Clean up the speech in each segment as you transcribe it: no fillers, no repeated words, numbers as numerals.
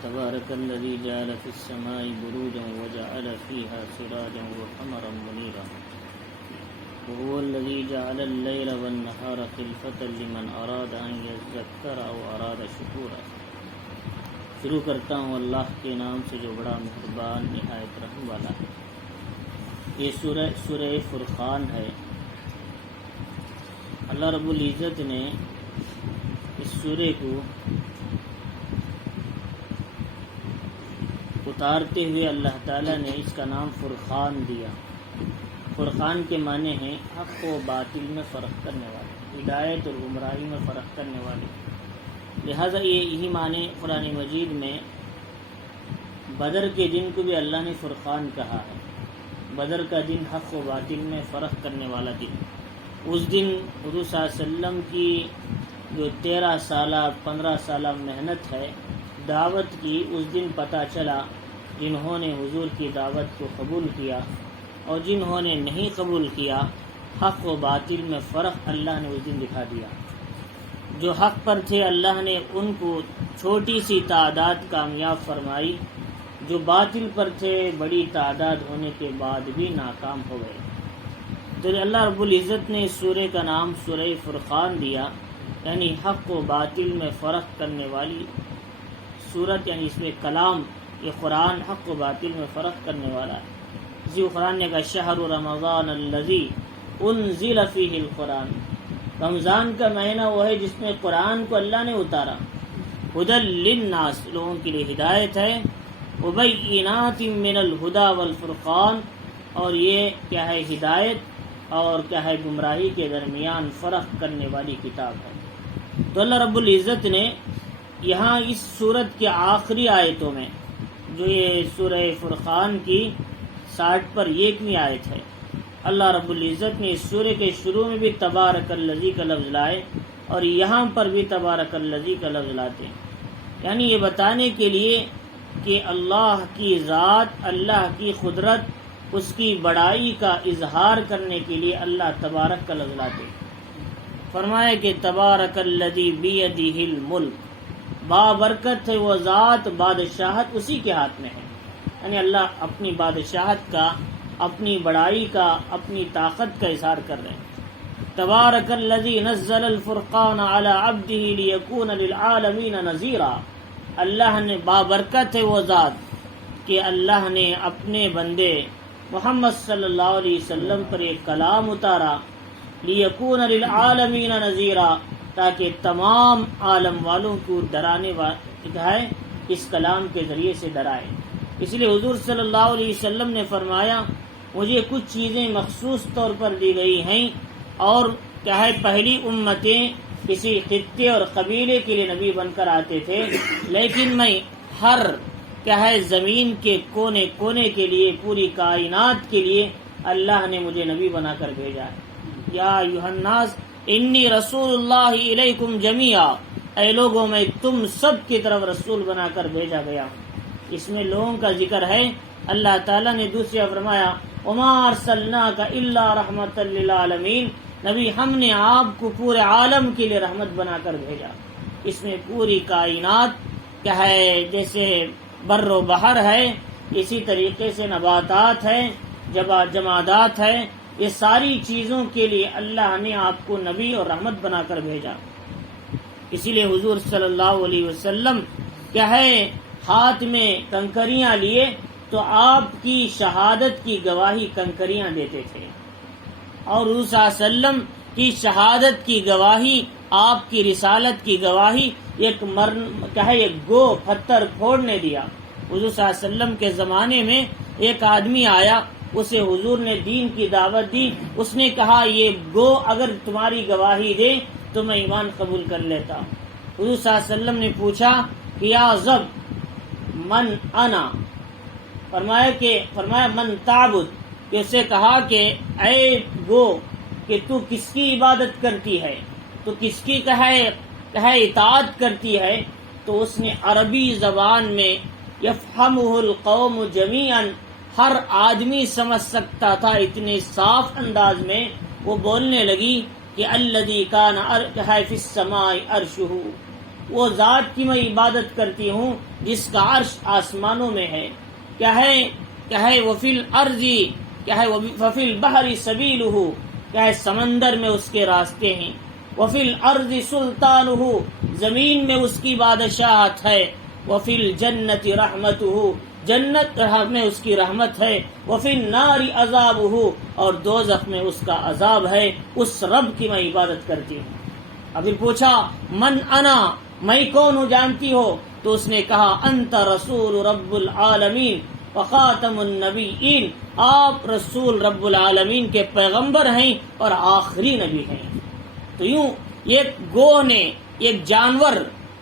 تبارك الذي جعل في السماء بروجا وجعل فيها سراجا وقمرا منيرا وهو الذي جعل الليل والنهار خلفة لمن أراد أن يذكر أو أراد شكورا۔ شروع کرتا ہوں اللہ کے نام سے جو بڑا مہربان نہایت رحم والا ہے۔ یہ سورہ فرقان ہے۔ اللہ رب العزت نے اس سورہ کو اتارتے ہوئے اللہ تعالیٰ نے اس کا نام فرقان دیا۔ فرقان کے معنی ہیں حق و باطل میں فرق کرنے والے، ہدایت اور گمراہی میں فرق کرنے والے۔ لہٰذا یہی معنی قرآن مجید میں بدر کے دن کو بھی اللہ نے فرقان کہا ہے۔ بدر کا دن حق و باطل میں فرق کرنے والا دن۔ اس دن حضور صلی اللہ علیہ وسلم کی جو 13 سالہ 15 سالہ محنت ہے دعوت کی، اس دن پتہ چلا جنہوں نے حضور کی دعوت کو قبول کیا اور جنہوں نے نہیں قبول کیا، حق و باطل میں فرق اللہ نے اس دن دکھا دیا۔ جو حق پر تھے اللہ نے ان کو چھوٹی سی تعداد کامیاب فرمائی، جو باطل پر تھے بڑی تعداد ہونے کے بعد بھی ناکام ہو گئے۔ تو اللہ رب العزت نے اس سورہ کا نام سورہ فرقان دیا، یعنی حق و باطل میں فرق کرنے والی سورت، یعنی اس میں کلام، یہ قرآن حق و باطل میں فرق کرنے والا ہے۔ اسی قرآن نے کہا شہر رمضان الذی انزل فیہ القرآن، رمضان کا مہینہ وہ ہے جس میں قرآن کو اللہ نے اتارا، ہدی للناس، لوگوں کے لیے ہدایت ہے، وبینات من الہدی والفرقان، اور یہ کیا ہے ہدایت اور کیا ہے گمراہی کے درمیان فرق کرنے والی کتاب ہے۔ تو اللہ رب العزت نے یہاں اس سورت کے آخری آیتوں میں، جو یہ سورہ فرقان کی 60 پر 1ویں آیت ہے، اللہ رب العزت نے اس سورہ کے شروع میں بھی تبارک الذی کا لفظ لائے اور یہاں پر بھی تبارک الذی کا لفظ لاتے ہیں، یعنی یہ بتانے کے لیے کہ اللہ کی ذات، اللہ کی قدرت، اس کی بڑائی کا اظہار کرنے کے لیے اللہ تبارک کا لفظ لاتے ہیں۔ فرمایا کہ تبارک الذی بیدہ الملک، بابرکت ہے وہ ذات، بادشاہت اسی کے ہاتھ میں ہے، یعنی اللہ اپنی بادشاہت کا، اپنی بڑائی کا، اپنی طاقت کا اظہار کر رہے ہیں۔ تبارک الذی نزل الفرقان علی عبدہ لیکون للعالمین نذیرا، اللہ نے بابرکت ہے وہ ذات کہ اللہ نے اپنے بندے محمد صلی اللہ علیہ وسلم پر ایک کلام اتارا، لیکون للعالمین نذیرا، تاکہ تمام عالم والوں کو ڈرانے والا ہے، اس کلام کے ذریعے سے ڈرائے۔ اس لیے حضور صلی اللہ علیہ وسلم نے فرمایا مجھے کچھ چیزیں مخصوص طور پر دی گئی ہیں، اور کیا ہے پہلی امتیں کسی خطے اور قبیلے کے لیے نبی بن کر آتے تھے، لیکن میں ہر کیا ہے زمین کے کونے کونے کے لیے، پوری کائنات کے لیے اللہ نے مجھے نبی بنا کر بھیجا ہے۔ یا ایھا الناس انی رسول اللہ الیکم جمیعا، اے لوگوں میں تم سب کی طرف رسول بنا کر بھیجا گیا ہوں۔ اس میں لوگوں کا ذکر ہے۔ اللہ تعالیٰ نے دوسرے فرمایا وما ارسلناک الا رحمۃ للعالمین، نبی ہم نے آپ کو پورے عالم کے لیے رحمت بنا کر بھیجا۔ اس میں پوری کائنات کیا ہے، جیسے بر و بحر ہے، اسی طریقے سے نباتات ہے، جمادات ہے، یہ ساری چیزوں کے لیے اللہ نے آپ کو نبی اور رحمت بنا کر بھیجا۔ اسی لیے حضور صلی اللہ علیہ وسلم کیا ہے ہاتھ میں کنکریاں لیے تو آپ کی شہادت کی گواہی کنکریاں دیتے تھے، اور حضور صلی اللہ علیہ وسلم کی شہادت کی گواہی، آپ کی رسالت کی گواہی ایک گو پتھر پھوڑنے دیا۔ حضور صلی اللہ علیہ وسلم کے زمانے میں ایک آدمی آیا، اسے حضور نے دین کی دعوت دی، اس نے کہا یہ گو اگر تمہاری گواہی دے تو میں ایمان قبول کر لیتا ہوں۔ حضور صلی اللہ علیہ وسلم نے پوچھا کہ یا ضب من انا، فرمایا من تعبد، کہ اسے کہا کہ اے گو کہ تو کس کی عبادت کرتی ہے، تو کس کی اطاعت کرتی ہے، تو اس نے عربی زبان میں یفہمہ القوم جمیعا، ہر آدمی سمجھ سکتا تھا اتنے صاف انداز میں وہ بولنے لگی کہ الذی کان فی السماء عرشہ، وہ ذات کی میں عبادت کرتی ہوں جس کا عرش آسمانوں میں ہے. کیا ہے وفی الارض، کیا ہے وفی البحر سبیلہ، کیا ہے سمندر میں اس کے راستے ہیں. وفی الارض سلطانہ، زمین میں اس کی بادشاہت ہے. وفی الجنت رحمتہ، جنت میں اس کی رحمت ہے. وفی النار عذابہ، اور دوزخ میں اس کا عذاب ہے. اس رب کی میں عبادت کرتی ہوں. ابھی پوچھا من انا، میں کون ہوں جانتی ہو؟ تو اس نے کہا انت رسول رب العالمین وخاتم النبیین، آپ رسول رب العالمین کے پیغمبر ہیں اور آخری نبی ہیں. تو یوں ایک گوہ نے، ایک جانور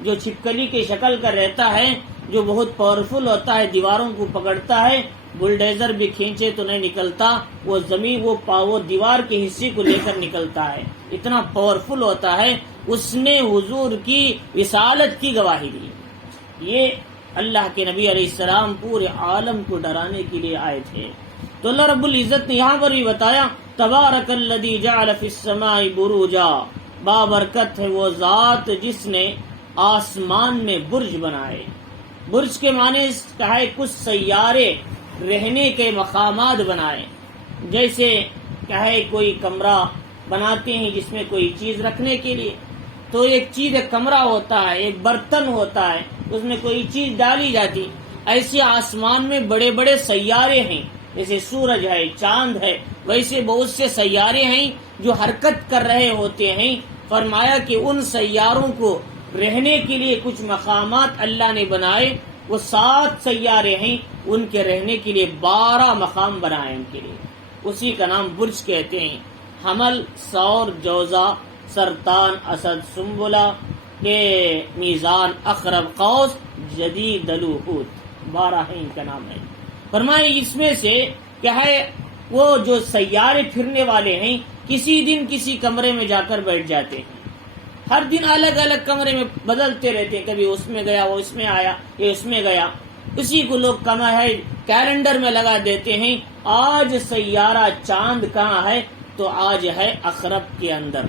جو چھپکلی کی شکل کا رہتا ہے، جو بہت پاورفل ہوتا ہے، دیواروں کو پکڑتا ہے، بلڈیزر بھی کھینچے تو نہیں نکلتا، وہ زمین وہ دیوار کے حصے کو لے کر نکلتا ہے، اتنا پاورفل ہوتا ہے. اس نے حضور کی رسالت کی گواہی دی. یہ اللہ کے نبی علیہ السلام پورے عالم کو ڈرانے کے لیے آئے تھے. تو اللہ رب العزت نے یہاں پر بھی بتایا تبارک الذی جعل فی السماء بروجا، بابرکت ہے وہ ذات جس نے آسمان میں برج بنائے. برج کے معنی کہا کچھ سیارے رہنے کے مقامات بنائے. جیسے کہے کوئی کمرہ بناتے ہیں جس میں کوئی چیز رکھنے کے لیے، تو ایک چیز ایک کمرہ ہوتا ہے، ایک برتن ہوتا ہے، اس میں کوئی چیز ڈالی جاتی. ایسے آسمان میں بڑے بڑے سیارے ہیں، جیسے سورج ہے، چاند ہے، ویسے بہت سے سیارے ہیں جو حرکت کر رہے ہوتے ہیں. فرمایا کہ ان سیاروں کو رہنے کے لیے کچھ مقامات اللہ نے بنائے. وہ 7 سیارے ہیں، ان کے رہنے کے لیے 12 مقام بنائے ان کے لیے. اسی کا نام برج کہتے ہیں. حمل، ثور، جوزا، سرطان، اسد، سنبلہ کے میزان، اقرب، قوس، جدید، دلوحوت، 12 ہیں ان کا نام ہے. فرمائے اس میں سے کیا ہے وہ جو سیارے پھرنے والے ہیں کسی دن کسی کمرے میں جا کر بیٹھ جاتے ہیں. ہر دن الگ الگ کمرے میں بدلتے رہتے ہیں، کبھی اس میں گیا، وہ اس میں آیا، یہ اس میں گیا. اسی کو لوگ کما ہے کیلنڈر میں لگا دیتے ہیں. آج سیارہ چاند کہاں ہے؟ تو آج ہے عقرب کے اندر.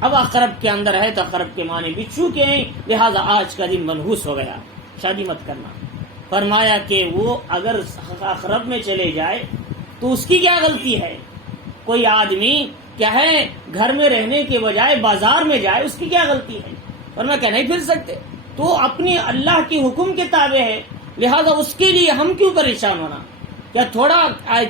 اب عقرب کے اندر ہے تو عقرب کے معنی بچھو کے ہیں، لہذا آج کا دن منحوس ہو گیا، شادی مت کرنا. فرمایا کہ وہ اگر عقرب میں چلے جائے تو اس کی کیا غلطی ہے؟ کوئی آدمی کیا ہے گھر میں رہنے کے بجائے بازار میں جائے، اس کی کیا غلطی ہے؟ فرمایا کہ نہیں پھر سکتے، تو اپنی اللہ کے حکم کے تابع ہے، لہذا اس کے لیے ہم کیوں پریشان ہونا؟ کیا تھوڑا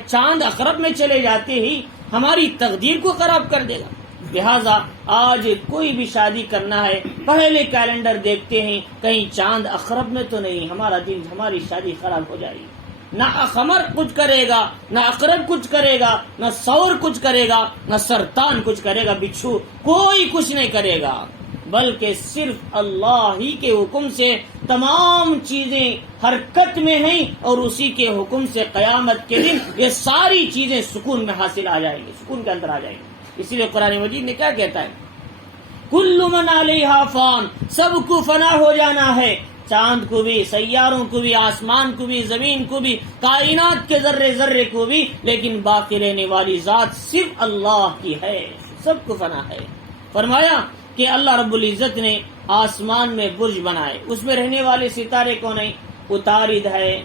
چاند عقرب میں چلے جاتے ہی ہماری تقدیر کو خراب کر دے گا؟ لہذا آج کوئی بھی شادی کرنا ہے پہلے کیلنڈر دیکھتے ہیں کہیں چاند عقرب میں تو نہیں، ہمارا دن، ہماری شادی خراب ہو جائے گی. نہ قمر کچھ کرے گا، نہ عقرب کچھ کرے گا، نہ ثور کچھ کرے گا، نہ سرطان کچھ کرے گا، بچھو کوئی کچھ نہیں کرے گا، بلکہ صرف اللہ ہی کے حکم سے تمام چیزیں حرکت میں ہیں، اور اسی کے حکم سے قیامت کے دن یہ ساری چیزیں سکون میں حاصل آ جائیں گی، سکون کے اندر آ جائیں گی. اسی لیے قرآن مجید نے کیا کہتا ہے؟ کل من علیہا فان، سب کو فنا ہو جانا ہے، چاند کو بھی، سیاروں کو بھی، آسمان کو بھی، زمین کو بھی، کائنات کے ذرے ذرے کو بھی، لیکن باقی رہنے والی ذات صرف اللہ کی ہے، سب کو فنا ہے. فرمایا کہ اللہ رب العزت نے آسمان میں برج بنائے، اس میں رہنے والے ستارے کون ہیں؟ عطارد ہے،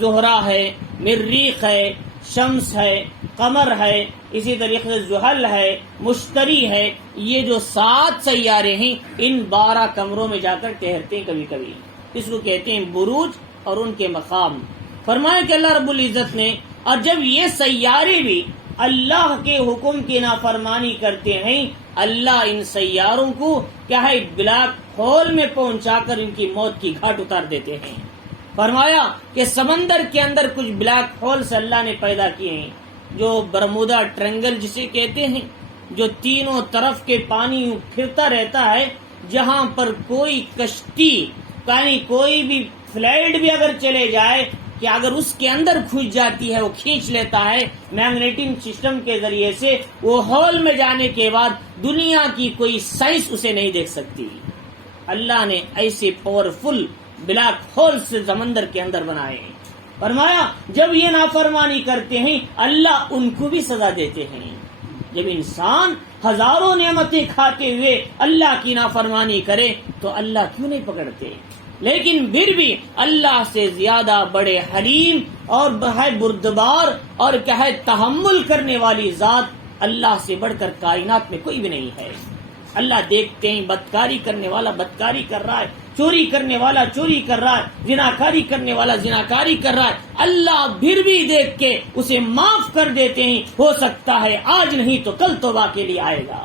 زہرہ ہے، مریخ ہے، شمس ہے، قمر ہے، اسی طریقے سے زحل ہے، مشتری ہے. یہ جو 7 سیارے ہیں ان 12 کمروں میں جا کر ٹہرتے ہیں کبھی کبھی، اس کو کہتے ہیں بروج اور ان کے مقام. فرمایا کہ اللہ رب العزت نے، اور جب یہ سیارے بھی اللہ کے حکم کی نافرمانی کرتے ہیں، اللہ ان سیاروں کو کیا ہے بلیک ہول میں پہنچا کر ان کی موت کی گھاٹ اتار دیتے ہیں. فرمایا کہ سمندر کے اندر کچھ بلیک ہول سے اللہ نے پیدا کیے ہیں، جو برمودا ٹرینگل جسے کہتے ہیں، جو تینوں طرف کے پانی پھرتا رہتا ہے، جہاں پر کوئی کشتی یعنی کوئی بھی فلائٹ بھی اگر چلے جائے کہ اگر اس کے اندر گھس جاتی ہے وہ کھینچ لیتا ہے میگنیٹک سسٹم کے ذریعے سے. وہ ہال میں جانے کے بعد دنیا کی کوئی سائنس اسے نہیں دیکھ سکتی. اللہ نے ایسے پاورفل بلیک ہول سے سمندر کے اندر بنائے ہیں. فرمایا جب یہ نافرمانی کرتے ہیں اللہ ان کو بھی سزا دیتے ہیں. جب انسان ہزاروں نعمتیں کھاتے ہوئے اللہ کی نافرمانی کرے تو اللہ کیوں نہیں پکڑتے؟ لیکن پھر بھی اللہ سے زیادہ بڑے حلیم اور بردبار اور کیا ہے تحمل کرنے والی ذات اللہ سے بڑھ کر کائنات میں کوئی بھی نہیں ہے۔ اللہ دیکھتے ہیں بدکاری کرنے والا بدکاری کر رہا ہے، چوری کرنے والا چوری کر رہا ہے، زناکاری کرنے والا زناکاری کر رہا ہے، اللہ پھر بھی دیکھ کے اسے معاف کر دیتے ہیں۔ ہو سکتا ہے آج نہیں تو کل توبہ کے لیے آئے گا۔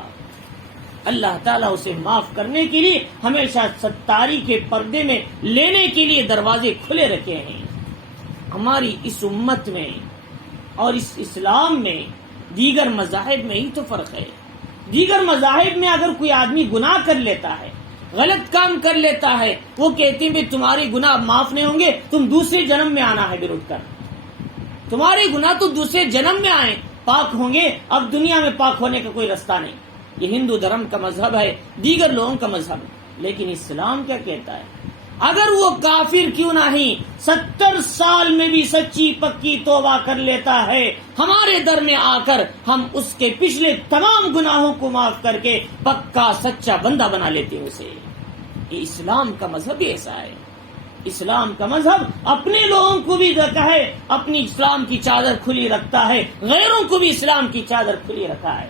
اللہ تعالیٰ اسے معاف کرنے کے لیے ہمیشہ ستاری کے پردے میں لینے کے لیے دروازے کھلے رکھے ہیں۔ ہماری اس امت میں اور اس اسلام میں دیگر مذاہب میں ہی تو فرق ہے۔ دیگر مذاہب میں اگر کوئی آدمی گناہ کر لیتا ہے، غلط کام کر لیتا ہے، وہ کہتے ہیں تمہارے گناہ معاف نہیں ہوں گے، تم دوسرے جنم میں آنا ہے، پھر اٹھ کر تمہارے گناہ تو دوسرے جنم میں آئے پاک ہوں گے، اب دنیا میں پاک ہونے کا کوئی رستہ نہیں۔ یہ ہندو دھرم کا مذہب ہے، دیگر لوگوں کا مذہب ہے، لیکن اسلام کیا کہتا ہے؟ اگر وہ کافر کیوں نہیں 70 سال میں بھی سچی پکی توبہ کر لیتا ہے، ہمارے در میں آ کر ہم اس کے پچھلے تمام گناہوں کو معاف کر کے پکا سچا بندہ بنا لیتے ہیں اسے۔ یہ اسلام کا مذہب ایسا ہے۔ اسلام کا مذہب اپنے لوگوں کو بھی ہے اپنی اسلام کی چادر کھلی رکھتا ہے، غیروں کو بھی اسلام کی چادر کھلی رکھا ہے۔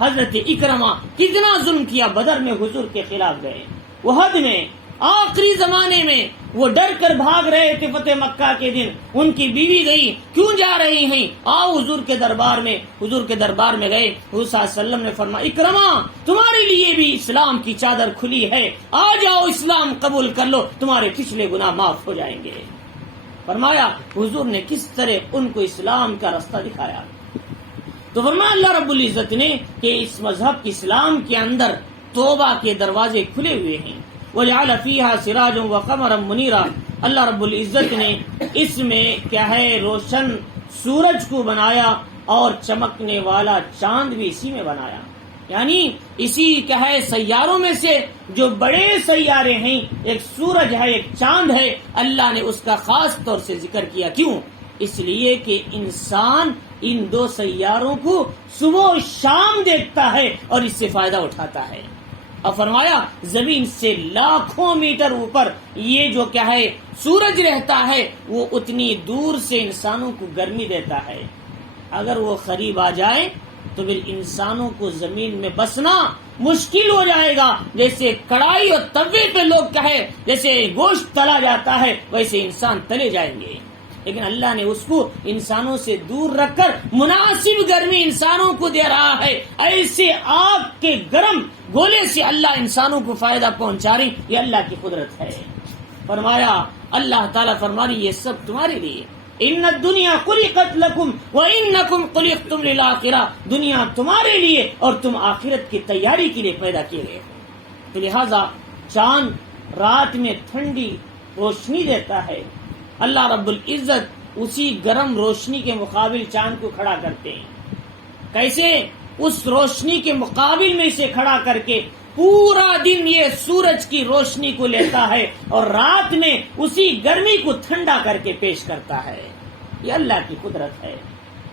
حضرت اکرمہ کتنا ظلم کیا، بدر میں حضور کے خلاف گئے، احد میں آخری زمانے میں وہ ڈر کر بھاگ رہے تھے فتح مکہ کے دن، ان کی بیوی گئی، کیوں جا رہی ہیں؟ آؤ حضور کے دربار میں۔ حضور کے دربار میں گئے، حضور صلی اللہ علیہ وسلم نے فرمایا اکرمہ تمہارے لیے بھی اسلام کی چادر کھلی ہے، آ جاؤ اسلام قبول کر لو، تمہارے پچھلے گناہ معاف ہو جائیں گے۔ فرمایا حضور نے کس طرح ان کو اسلام کا راستہ دکھایا۔ تو فرمایا اللہ رب العزت نے کہ اس مذہب اسلام کے اندر توبہ کے دروازے کھلے ہوئے ہیں۔ وَجَعَلَ فِيهَا سِرَاجًا وَقَمَرًا مُنِيرًا، اللہ رب العزت نے اس میں کیا ہے روشن سورج کو بنایا اور چمکنے والا چاند بھی اسی میں بنایا، یعنی اسی کیا ہے سیاروں میں سے جو بڑے سیارے ہیں، ایک سورج ہے ایک چاند ہے، اللہ نے اس کا خاص طور سے ذکر کیا۔ کیوں؟ اس لیے کہ انسان ان دو سیاروں کو صبح و شام دیکھتا ہے اور اس سے فائدہ اٹھاتا ہے۔ اور فرمایا زمین سے لاکھوں میٹر اوپر یہ جو کیا ہے سورج رہتا ہے، وہ اتنی دور سے انسانوں کو گرمی دیتا ہے۔ اگر وہ قریب آ جائے تو پھر انسانوں کو زمین میں بسنا مشکل ہو جائے گا۔ جیسے کڑائی اور توے پہ لوگ کہے جیسے گوشت تلا جاتا ہے، ویسے انسان تلے جائیں گے۔ لیکن اللہ نے اس کو انسانوں سے دور رکھ کر مناسب گرمی انسانوں کو دے رہا ہے۔ ایسے آگ کے گرم گولے سے اللہ انسانوں کو فائدہ پہنچا رہی، یہ اللہ کی قدرت ہے۔ فرمایا اللہ تعالیٰ فرمانی یہ سب تمہارے لیے، ان الدنیا خلقت لکم وانکم خلقتم للآخرہ، دنیا تمہارے لیے اور تم آخرت کی تیاری کے لیے پیدا کیے گئے ہو۔ تو لہذا چاند رات میں ٹھنڈی روشنی دیتا ہے، اللہ رب العزت اسی گرم روشنی کے مقابل چاند کو کھڑا کرتے ہیں۔ کیسے؟ اس روشنی کے مقابل میں اسے کھڑا کر کے پورا دن یہ سورج کی روشنی کو لیتا ہے اور رات میں اسی گرمی کو ٹھنڈا کر کے پیش کرتا ہے۔ یہ اللہ کی قدرت ہے۔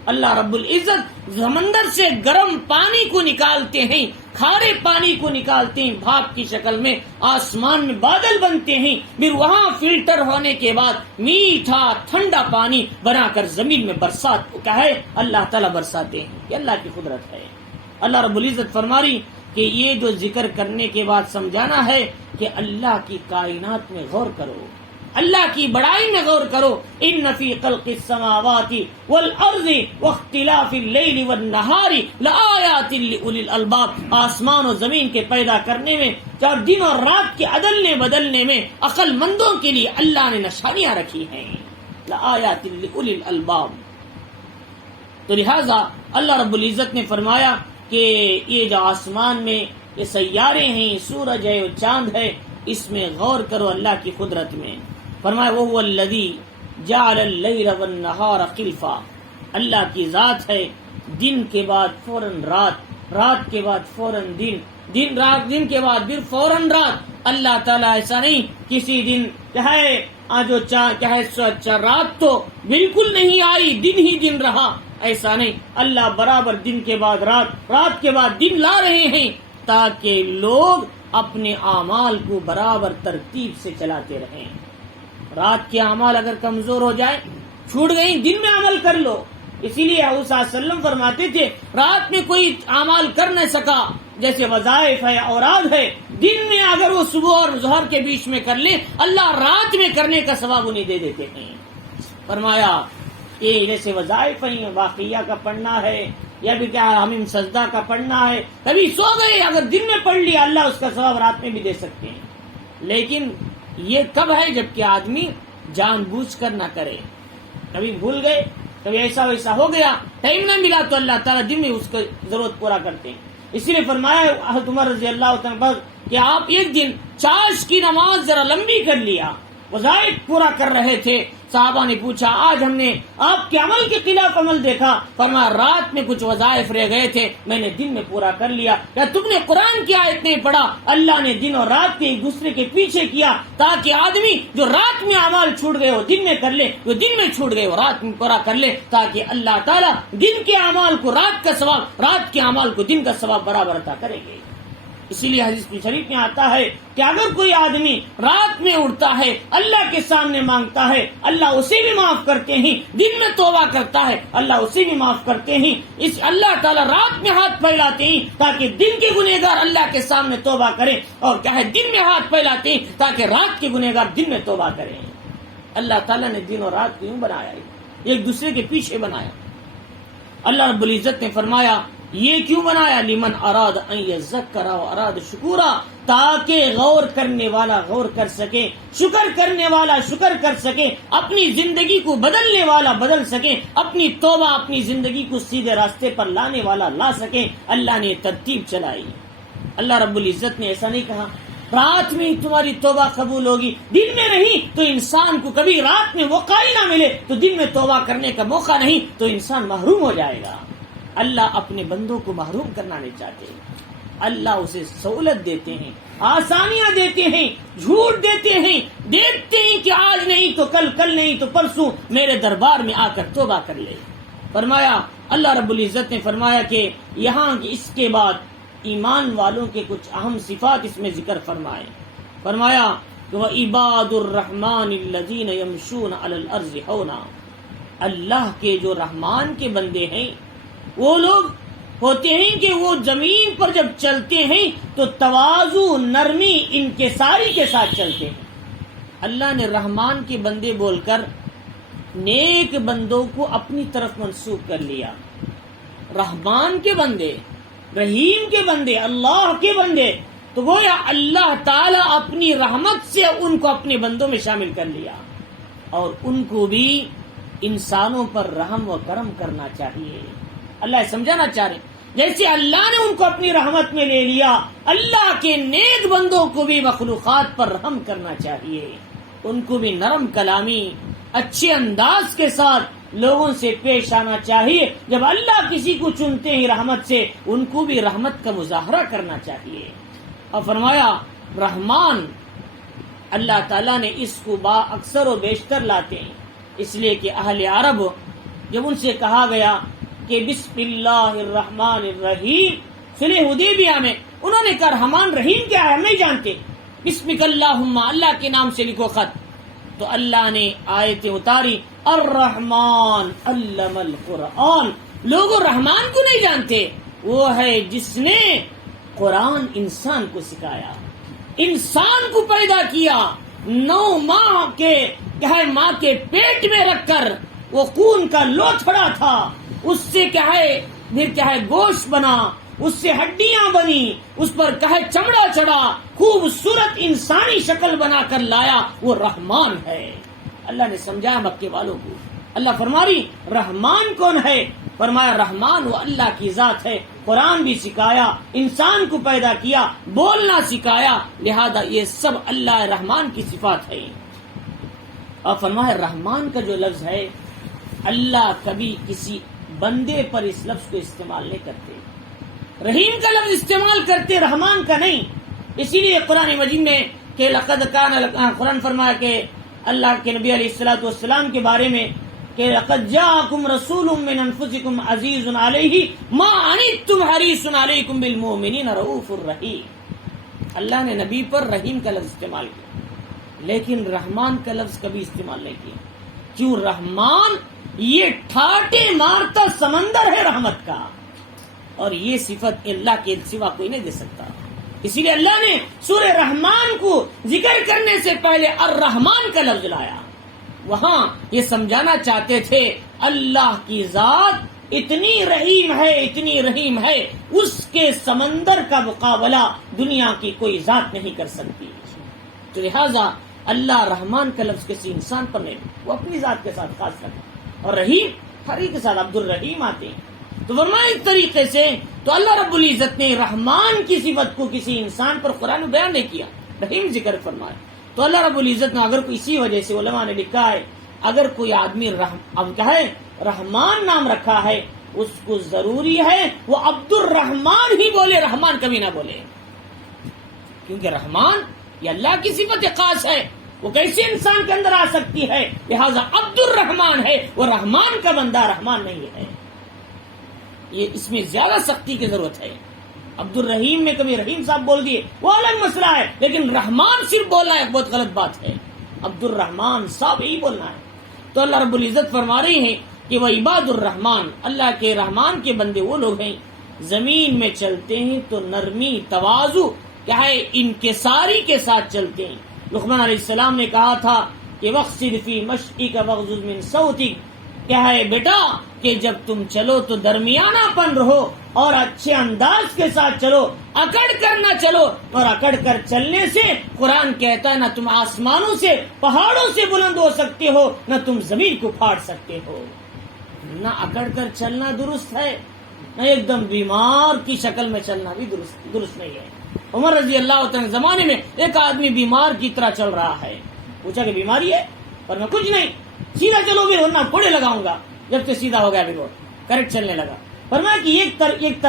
اللہ رب العزت سمندر سے گرم پانی کو نکالتے ہیں، کھارے پانی کو نکالتے ہیں بھاپ کی شکل میں، آسمان میں بادل بنتے ہیں، پھر وہاں فلٹر ہونے کے بعد میٹھا ٹھنڈا پانی بنا کر زمین میں برسات کیا ہے اللہ تعالیٰ برساتے ہیں۔ یہ اللہ کی قدرت ہے۔ اللہ رب العزت فرما رہی کہ یہ جو ذکر کرنے کے بعد سمجھانا ہے کہ اللہ کی کائنات میں غور کرو، اللہ کی بڑائی میں غور کرو۔ ان فی خلق السماوات والارض واختلاف اللیل والنہار لآیات لأولی الالباب، آسمان و زمین کے پیدا کرنے میں اور دن اور رات کے عدلنے بدلنے میں عقل مندوں کے لیے اللہ نے نشانیاں رکھی ہیں۔ لآیات لأولی الالباب۔ تو لہذا اللہ رب العزت نے فرمایا کہ یہ جو آسمان میں یہ سیارے ہیں، سورج ہے اور چاند ہے، اس میں غور کرو اللہ کی قدرت میں۔ فرمایا وَهُوَ الَّذِي جَعَلَ اللَّيْلَ وَالنَّهَارَ خِلْفًا، اللہ کی ذات ہے دن کے بعد فوراً رات، رات کے بعد فوراً دن، دن رات، دن کے بعد پھر فوراً رات۔ اللہ تعالیٰ ایسا نہیں کسی دن چاہے جو رات تو بالکل نہیں آئی، دن ہی دن رہا، ایسا نہیں، اللہ برابر دن کے بعد رات، رات کے بعد دن لا رہے ہیں تاکہ لوگ اپنے اعمال کو برابر ترتیب سے چلاتے رہیں۔ رات کے اعمال اگر کمزور ہو جائے، چھوٹ گئی، دن میں عمل کر لو۔ اسی لیے حضور صلی اللہ علیہ وسلم فرماتے تھے رات میں کوئی اعمال کر نہ سکا، جیسے وظائف ہے، اوراد ہے، دن میں اگر وہ صبح اور ظہر کے بیچ میں کر لے، اللہ رات میں کرنے کا ثواب انہیں دے دیتے ہیں۔ فرمایا یہ جیسے وظائف ہیں، واقعہ کا پڑھنا ہے یا بھی کیا ہمیں سجدہ کا پڑھنا ہے، کبھی سو گئے اگر دن میں پڑھ لیا اللہ اس کا ثواب رات میں بھی دے سکتے ہیں۔ لیکن یہ کب ہے؟ جب کہ آدمی جان بوجھ کر نہ کرے، کبھی بھول گئے، کبھی ایسا ویسا ہو گیا، ٹائم نہ ملا تو اللہ تعالیٰ دن میں اس کو ضرورت پورا کرتے ہیں۔ اسی لیے فرمایا حضرت عمر رضی اللہ تعالیٰ کہ آپ ایک دن چاش کی نماز ذرا لمبی کر لیا، وظائف پورا کر رہے تھے۔ صحابہ نے پوچھا آج ہم نے آپ کے عمل کے خلاف عمل دیکھا، فرمایا رات میں کچھ وظائف رہ گئے تھے، میں نے دن میں پورا کر لیا۔ یا تم نے قرآن کی آیت نہیں پڑھا، اللہ نے دن اور رات کے ایک دوسرے کے پیچھے کیا تاکہ آدمی جو رات میں اعمال چھوٹ گئے ہو دن میں کر لے، جو دن میں چھوٹ گئے ہو رات میں پورا کر لے، تاکہ اللہ تعالیٰ دن کے اعمال کو رات کا ثواب، رات کے اعمال کو دن کا ثواب برابر عطا کریں گے۔ اسی لیے حدیث شریف میں آتا ہے کہ اگر کوئی آدمی رات میں اٹھتا ہے، اللہ کے سامنے مانگتا ہے، اللہ اسے بھی معاف کرتے ہیں، دن میں توبہ کرتا ہے، اللہ اسے بھی معاف کرتے ہیں۔ اس اللہ تعالیٰ رات میں ہاتھ پھیلاتے ہیں تاکہ دن کے گنہگار اللہ کے سامنے توبہ کریں، اور کیا ہے دن میں ہاتھ پھیلاتے ہیں تاکہ رات کے گنہگار دن میں توبہ کریں۔ اللہ تعالیٰ نے دن اور رات کیوں بنایا ہے؟ ایک دوسرے کے پیچھے بنایا۔ اللہ رب العزت نے فرمایا یہ کیوں بنایا؟ لمن اراد ان یذکر و اراد شکورا، تاکہ غور کرنے والا غور کر سکے، شکر کرنے والا شکر کر سکے، اپنی زندگی کو بدلنے والا بدل سکے، اپنی توبہ اپنی زندگی کو سیدھے راستے پر لانے والا لا سکے۔ اللہ نے ترتیب چلائی۔ اللہ رب العزت نے ایسا نہیں کہا رات میں تمہاری توبہ قبول ہوگی، دن میں نہیں تو انسان کو کبھی رات میں موقع ہی نہ ملے تو دن میں توبہ کرنے کا موقع نہیں تو انسان محروم ہو جائے گا۔ اللہ اپنے بندوں کو محروم کرنا نہیں چاہتے، اللہ اسے سہولت دیتے ہیں، آسانیاں دیتے ہیں، جھوٹ دیتے ہیں، دیکھتے ہیں کہ آج نہیں تو کل، کل نہیں تو پرسوں میرے دربار میں آ کر توبہ کر لے۔ فرمایا اللہ رب العزت نے فرمایا کہ یہاں اس کے بعد ایمان والوں کے کچھ اہم صفات اس میں ذکر فرمائے۔ فرمایا کہ وَعِبَادُ الرَّحْمَنِ الَّذِينَ يَمْشُونَ عَلَى الْأَرْضِ هَوْنًا، اللہ کے جو رحمان کے بندے ہیں وہ لوگ ہوتے ہیں کہ وہ زمین پر جب چلتے ہیں تو تواضع، نرمی، انکساری کے ساتھ چلتے ہیں۔ اللہ نے رحمان کے بندے بول کر نیک بندوں کو اپنی طرف منسوب کر لیا۔ رحمان کے بندے، رحیم کے بندے، اللہ کے بندے، تو گویا اللہ تعالیٰ اپنی رحمت سے ان کو اپنے بندوں میں شامل کر لیا، اور ان کو بھی انسانوں پر رحم و کرم کرنا چاہیے۔ اللہ سمجھانا چاہ رہے جیسے اللہ نے ان کو اپنی رحمت میں لے لیا، اللہ کے نیک بندوں کو بھی مخلوقات پر رحم کرنا چاہیے، ان کو بھی نرم کلامی، اچھے انداز کے ساتھ لوگوں سے پیش آنا چاہیے۔ جب اللہ کسی کو چنتے ہیں رحمت سے، ان کو بھی رحمت کا مظاہرہ کرنا چاہیے۔ اور فرمایا رحمان، اللہ تعالیٰ نے اس کو اکثر و بیشتر لاتے ہیں، اس لیے کہ اہل عرب جب ان سے کہا گیا کہ بسم اللہ الرحمن الرحیم، صلح حدیبیہ میں انہوں نے کہا رحمان رحیم کیا ہے ہم نہیں جانتے، بسمک اللہم، اللہ کے نام سے لکھو خط، تو اللہ نے آیتیں اتاری الرحمن علم القرآن۔ لوگ رحمان کو نہیں جانتے، وہ ہے جس نے قرآن انسان کو سکھایا، انسان کو پیدا کیا، 9 ماہ کے ماں کے پیٹ میں رکھ کر وہ خون کا لوتھڑا تھا، اس سے پھر گوشت بنا، اس سے ہڈیاں بنی، اس پر چمڑا چڑھا، خوبصورت انسانی شکل بنا کر لایا، وہ رحمان ہے۔ اللہ نے سمجھایا مکے والوں کو۔ اللہ فرماری رحمان کون ہے؟ فرمایا رحمان وہ اللہ کی ذات ہے، قرآن بھی سکھایا، انسان کو پیدا کیا، بولنا سکھایا، لہذا یہ سب اللہ رحمان کی صفات ہے۔ اور فرمایا رحمان کا جو لفظ ہے، اللہ کبھی کسی بندے پر اس لفظ کو استعمال نہیں کرتے، رحیم کا لفظ استعمال کرتے، رحمان کا نہیں۔ اسی لیے قرآن مجید میں کہ قرآن فرمایا کہ اللہ کے نبی علیہ الصلوۃ والسلام کے بارے میں کہ کہ لقد جاءکم رسول من انفسکم عزیز علیہ ما عنتم حریص علیکم بالمؤمنین رؤوف الرحیم۔ اللہ نے نبی پر رحیم کا لفظ استعمال کیا، لیکن رحمان کا لفظ کبھی استعمال نہیں کیا۔ کیوں؟ رحمان یہ ٹھاٹے مارتا سمندر ہے رحمت کا، اور یہ صفت اللہ کے سوا کوئی نہیں دے سکتا۔ اسی لیے اللہ نے سورہ رحمان کو ذکر کرنے سے پہلے الرحمان کا لفظ لایا۔ وہاں یہ سمجھانا چاہتے تھے اللہ کی ذات اتنی رحیم ہے، اتنی رحیم ہے، اس کے سمندر کا مقابلہ دنیا کی کوئی ذات نہیں کر سکتی۔ تو لہذا اللہ رحمان کا لفظ کسی انسان پر نہیں، وہ اپنی ذات کے ساتھ خاص کرتا، اور رحیم ہر ایک کے ساتھ عبد الرحیم آتے ہیں۔ تو فرمایا اس طریقے سے تو اللہ رب العزت نے رحمان کی صفت کو کسی انسان پر قرآن میں بیان نہیں کیا، رحیم ذکر فرمایا۔ تو اللہ رب العزت نے اگر کوئی، اسی وجہ سے علماء نے لکھا ہے اگر کوئی آدمی رحمان نام رکھا ہے، اس کو ضروری ہے وہ عبد الرحمان ہی بولے، رحمان کبھی نہ بولے، کیونکہ رحمان یہ اللہ کی صفت خاص ہے، وہ کیسے انسان کے اندر آ سکتی ہے، لہذا عبد الرحمان ہے، وہ رحمان کا بندہ رحمان نہیں ہے۔ یہ اس میں زیادہ سختی کی ضرورت ہے۔ عبد الرحیم میں کبھی رحیم صاحب بول دیے وہ الگ مسئلہ ہے، لیکن رحمان صرف بولنا ایک بہت غلط بات ہے، عبد الرحمان صاحب ہی بولنا ہے۔ تو اللہ رب العزت فرما رہے ہیں کہ وہ عباد الرحمان، اللہ کے رحمان کے بندے وہ لوگ ہیں زمین میں چلتے ہیں تو نرمی، تواضع کیا ہے، انکساری کے ساتھ چلتے ہیں۔ لقمان علیہ السلام نے کہا تھا کہ وقصد فی مشئک واغضض من صوتک، کیا ہے بیٹا کہ جب تم چلو تو درمیانہ پن رہو اور اچھے انداز کے ساتھ چلو، اکڑ کر نہ چلو، اور اکڑ کر چلنے سے قرآن کہتا ہے نہ تم آسمانوں سے، پہاڑوں سے بلند ہو سکتے ہو، نہ تم زمین کو پھاڑ سکتے ہو۔ نہ اکڑ کر چلنا درست ہے، نہ ایک دم بیمار کی شکل میں چلنا بھی درست نہیں ہے۔ عمر رضی اللہ عنہ زمانے میں ایک آدمی بیمار کی طرح چل رہا ہے، پوچھا کہ بیماری ہے؟ پر میں کچھ نہیں، سیدھا چلو گے ورنہ کوڑے لگاؤں گا۔ جب سے سیدھا ہو گیا بھی کریکٹ چلنے لگا۔ فرمایا کہ ایک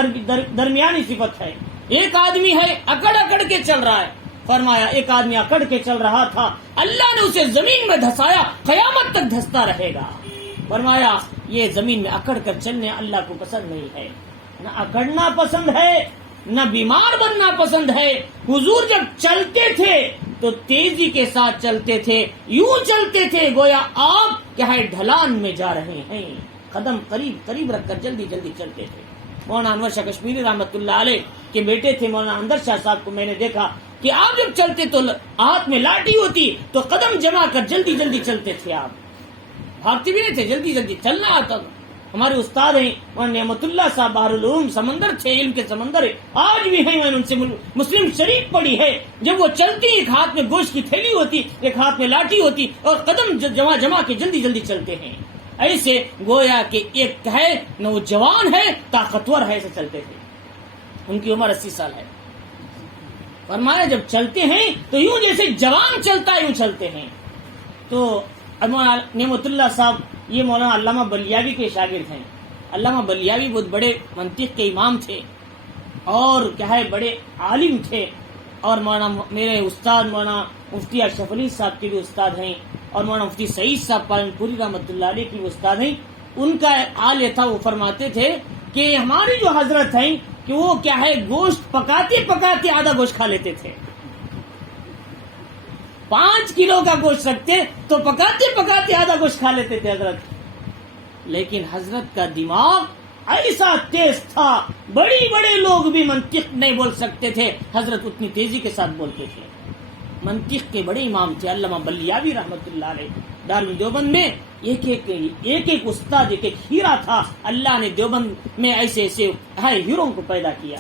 درمیانی صفت ہے، ایک آدمی ہے اکڑ کے چل رہا ہے، فرمایا ایک آدمی اکڑ کے چل رہا تھا، اللہ نے اسے زمین میں دھسایا، قیامت تک دھستا رہے گا۔ فرمایا یہ زمین میں اکڑ کر چلنے اللہ کو پسند نہیں ہے، نہ اکڑنا پسند ہے، نہ بیمار بننا پسند ہے۔ حضور جب چلتے تھے تو تیزی کے ساتھ چلتے تھے، یوں چلتے تھے گویا آپ کیا ہے ڈھلان میں جا رہے ہیں، قدم قریب رکھ کر جلدی چلتے تھے۔ مولانا انور شاہ کشمیری رحمۃ اللہ علیہ کے بیٹے تھے مولانا اندر شاہ صاحب کو میں نے دیکھا کہ آپ جب چلتے تو ہاتھ میں لاٹھی ہوتی تو قدم جما کر جلدی چلتے تھے، آپ بھاگتے بھی نہیں تھے، جلدی چلنا آتا تھا۔ ہمارے استاد ہیں مولانا نعمت اللہ صاحب، بحر العلوم سمندر تھے، علم کے سمندر ہے، آج بھی ہیں، میں نے ان سے مسلم شریف پڑھی ہے۔ جب وہ چلتی ایک ہاتھ میں گوشت کی تھیلی ہوتی، ایک ہاتھ میں لاٹھی ہوتی، اور قدم جمع کے جلدی چلتے ہیں، ایسے گویا کہ ایک ہے نوجوان ہے، طاقتور ہے، ایسے چلتے تھے۔ ان کی عمر 80 سال ہے۔ فرمایا جب چلتے ہیں تو یوں جیسے جوان چلتا ہے یوں چلتے ہیں۔ تو مولانا نعمت اللہ صاحب یہ مولانا علامہ بلیاوی کے شاگرد ہیں۔ علامہ بلیاوی بہت بڑے منطق کے امام تھے اور کیا ہے بڑے عالم تھے، اور مولانا میرے استاد مولانا مفتی اشرف علی صاحب کے بھی استاد ہیں، اور مولانا مفتی سعید صاحب پالن پوری رحمۃ اللہ علیہ کے بھی استاد ہیں۔ ان کا حال یہ تھا، وہ فرماتے تھے کہ ہماری جو حضرت ہیں کہ وہ کیا ہے گوشت پکاتے آدھا گوشت کھا لیتے تھے۔ 5 کلو کا گوشت رکھتے تو پکاتے آدھا گوشت کھا لیتے تھے حضرت۔ لیکن حضرت کا دماغ ایسا تیز تھا، بڑے لوگ بھی منطق نہیں بول سکتے تھے، حضرت اتنی تیزی کے ساتھ بولتے تھے۔ منطق کے بڑے امام تھے علامہ بلیاوی رحمۃ اللہ علیہ۔ دارالعلوم دیوبند میں ایک استاد، ایک ہیرا تھا۔ اللہ نے دیوبند میں ایسے ہیروں کو پیدا کیا۔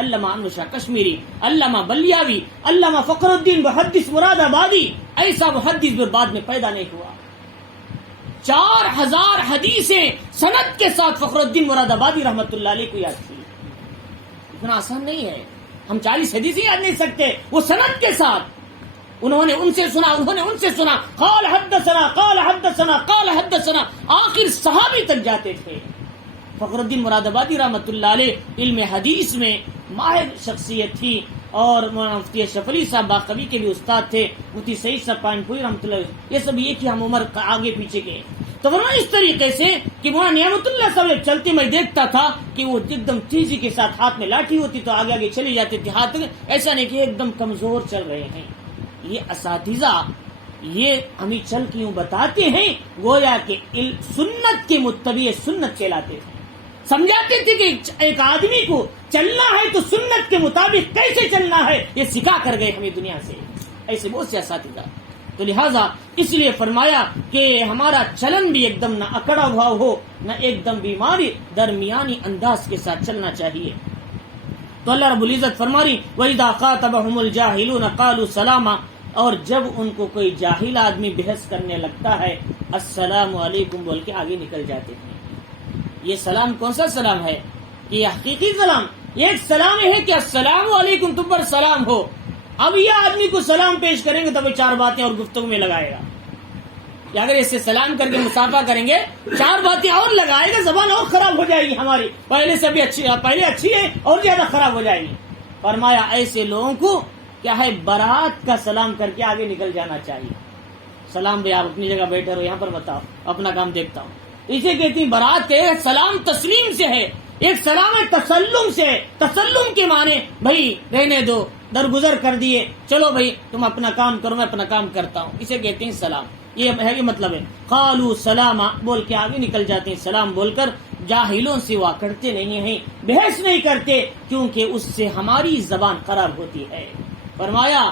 علامہ انور شاہ کشمیری، علامہ بلیاوی، علامہ فخر الدین محدث مراد آبادی، ایسا محدث بعد میں پیدا نہیں ہوا۔ 4000 حدیثیں سند کے ساتھ فخر الدین مراد آبادی رحمۃ اللہ علیہ کو یاد تھی۔ اتنا آسان نہیں ہے، ہم 40 حدیثیں یاد نہیں سکتے، وہ سند کے ساتھ انہوں نے ان سے سنا، قال حدثنا، آخر صحابی تک جاتے تھے۔ فخر الدین مراد آبادی رحمۃ اللہ علیہ علم حدیث میں ماہر شخصیت تھی، اور مولانا مفتی اشرف علی صاحب باقوی کے بھی استاد تھے، مفتی سعید صاحب پالن پوری رحمۃ اللہ علیہ، یہ سب ایک ہی ہم عمر آگے پیچھے کے۔ تو فرمایا اس طریقے سے کہ وہاں نعمت اللہ صاحب چلتے میں دیکھتا تھا کہ وہ ایک دم تیزی کے ساتھ ہاتھ میں لاٹھی ہوتی تو آگے آگے چلی جاتے تھے ہاتھ، ایسا نہیں کہ ایک دم کمزور چل رہے ہیں. یہ اساتذہ یہ ہمیں چل کے یوں بتاتے ہیں گویا کہ سنت کے متبع سنت چلاتے تھے، سمجھاتے تھے کہ ایک آدمی کو چلنا ہے تو سنت کے مطابق کیسے چلنا ہے یہ سکھا کر گئے ہمیں دنیا سے. ایسے بہت سے اساتذہ. تو لہذا اس لیے فرمایا کہ ہمارا چلن بھی ایک دم نہ اکڑا ہوا ہو نہ ایک دم بیماری، درمیانی انداز کے ساتھ چلنا چاہیے. تو اللہ رب العزت فرماری وَإِذَا خَاطَبَهُمُ الْجَاهِلُونَ قَالُوا سَلَامًا، اور جب ان کو کوئی جاہل آدمی بحث کرنے لگتا ہے السلام علیکم بول کے آگے نکل جاتے ہیں. یہ سلام کون سا سلام ہے؟ کہ یہ حقیقی سلام، یہ ایک سلام ہے کہ السلام علیکم تم پر سلام ہو. اب یہ آدمی کو سلام پیش کریں گے تو چار باتیں اور گفتگو میں لگائے گا، یا اگر اس سے سلام کر کے مسافہ کریں گے چار باتیں اور لگائے گا، زبان اور خراب ہو جائے گی ہماری، پہلے سے بھی پہلے اچھی ہے اور زیادہ خراب ہو جائے گی. فرمایا ایسے لوگوں کو کیا ہے برات کا سلام کر کے آگے نکل جانا چاہیے. سلام بھائی آپ اپنی جگہ بیٹھے رہو، یہاں پر بتاؤ اپنا کام دیکھتا ہوں. اسے کہتی ہیں برات کے سلام تسلیم سے ہے، ایک سلام ہے تسلم سے. تسلم کے معنی بھائی رہنے دو، درگزر کر دیے، چلو بھائی تم اپنا کام کرو میں اپنا کام کرتا ہوں، اسے کہتے ہیں سلام. یہ ہے یہ مطلب ہے قالوا سلاما بول کے آگے نکل جاتے ہیں. سلام بول کر جاہلوں سے وا کرتے نہیں ہیں، بحث نہیں کرتے، کیونکہ اس سے ہماری زبان خراب ہوتی ہے. فرمایا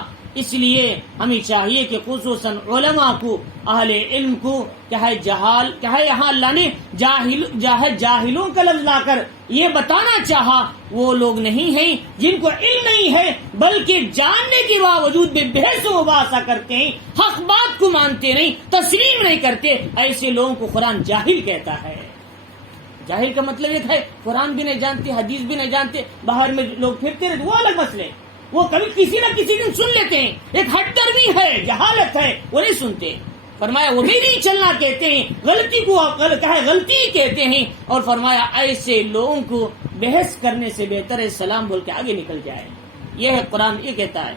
اس لیے ہمیں چاہیے کہ خصوصاً علماء کو، اہل علم کو کیا ہے یہاں اللہ نے جاہلوں کا لفظ لا کر یہ بتانا چاہا وہ لوگ نہیں ہیں جن کو علم نہیں ہے، بلکہ جاننے کے باوجود بھی بحث و مباحثہ کرتے ہیں، حق بات کو مانتے نہیں، تسلیم نہیں کرتے. ایسے لوگوں کو قرآن جاہل کہتا ہے. جاہل کا مطلب یہ ہے قرآن بھی نہیں جانتے، حدیث بھی نہیں جانتے، باہر میں لوگ پھرتے رہتے، وہ الگ مسئلے، وہ کبھی کسی نہ کسی دن سن لیتے ہیں. ایک ہٹ درمی ہے، جہالت ہے، وہ نہیں سنتے. فرمایا وہ بھی نہیں چلنا کہتے ہیں، غلطی کو غلطی کہتے ہیں. اور فرمایا ایسے لوگوں کو بحث کرنے سے بہتر ہے سلام بول کے آگے نکل جائے. یہ ہے قرآن یہ کہتا ہے.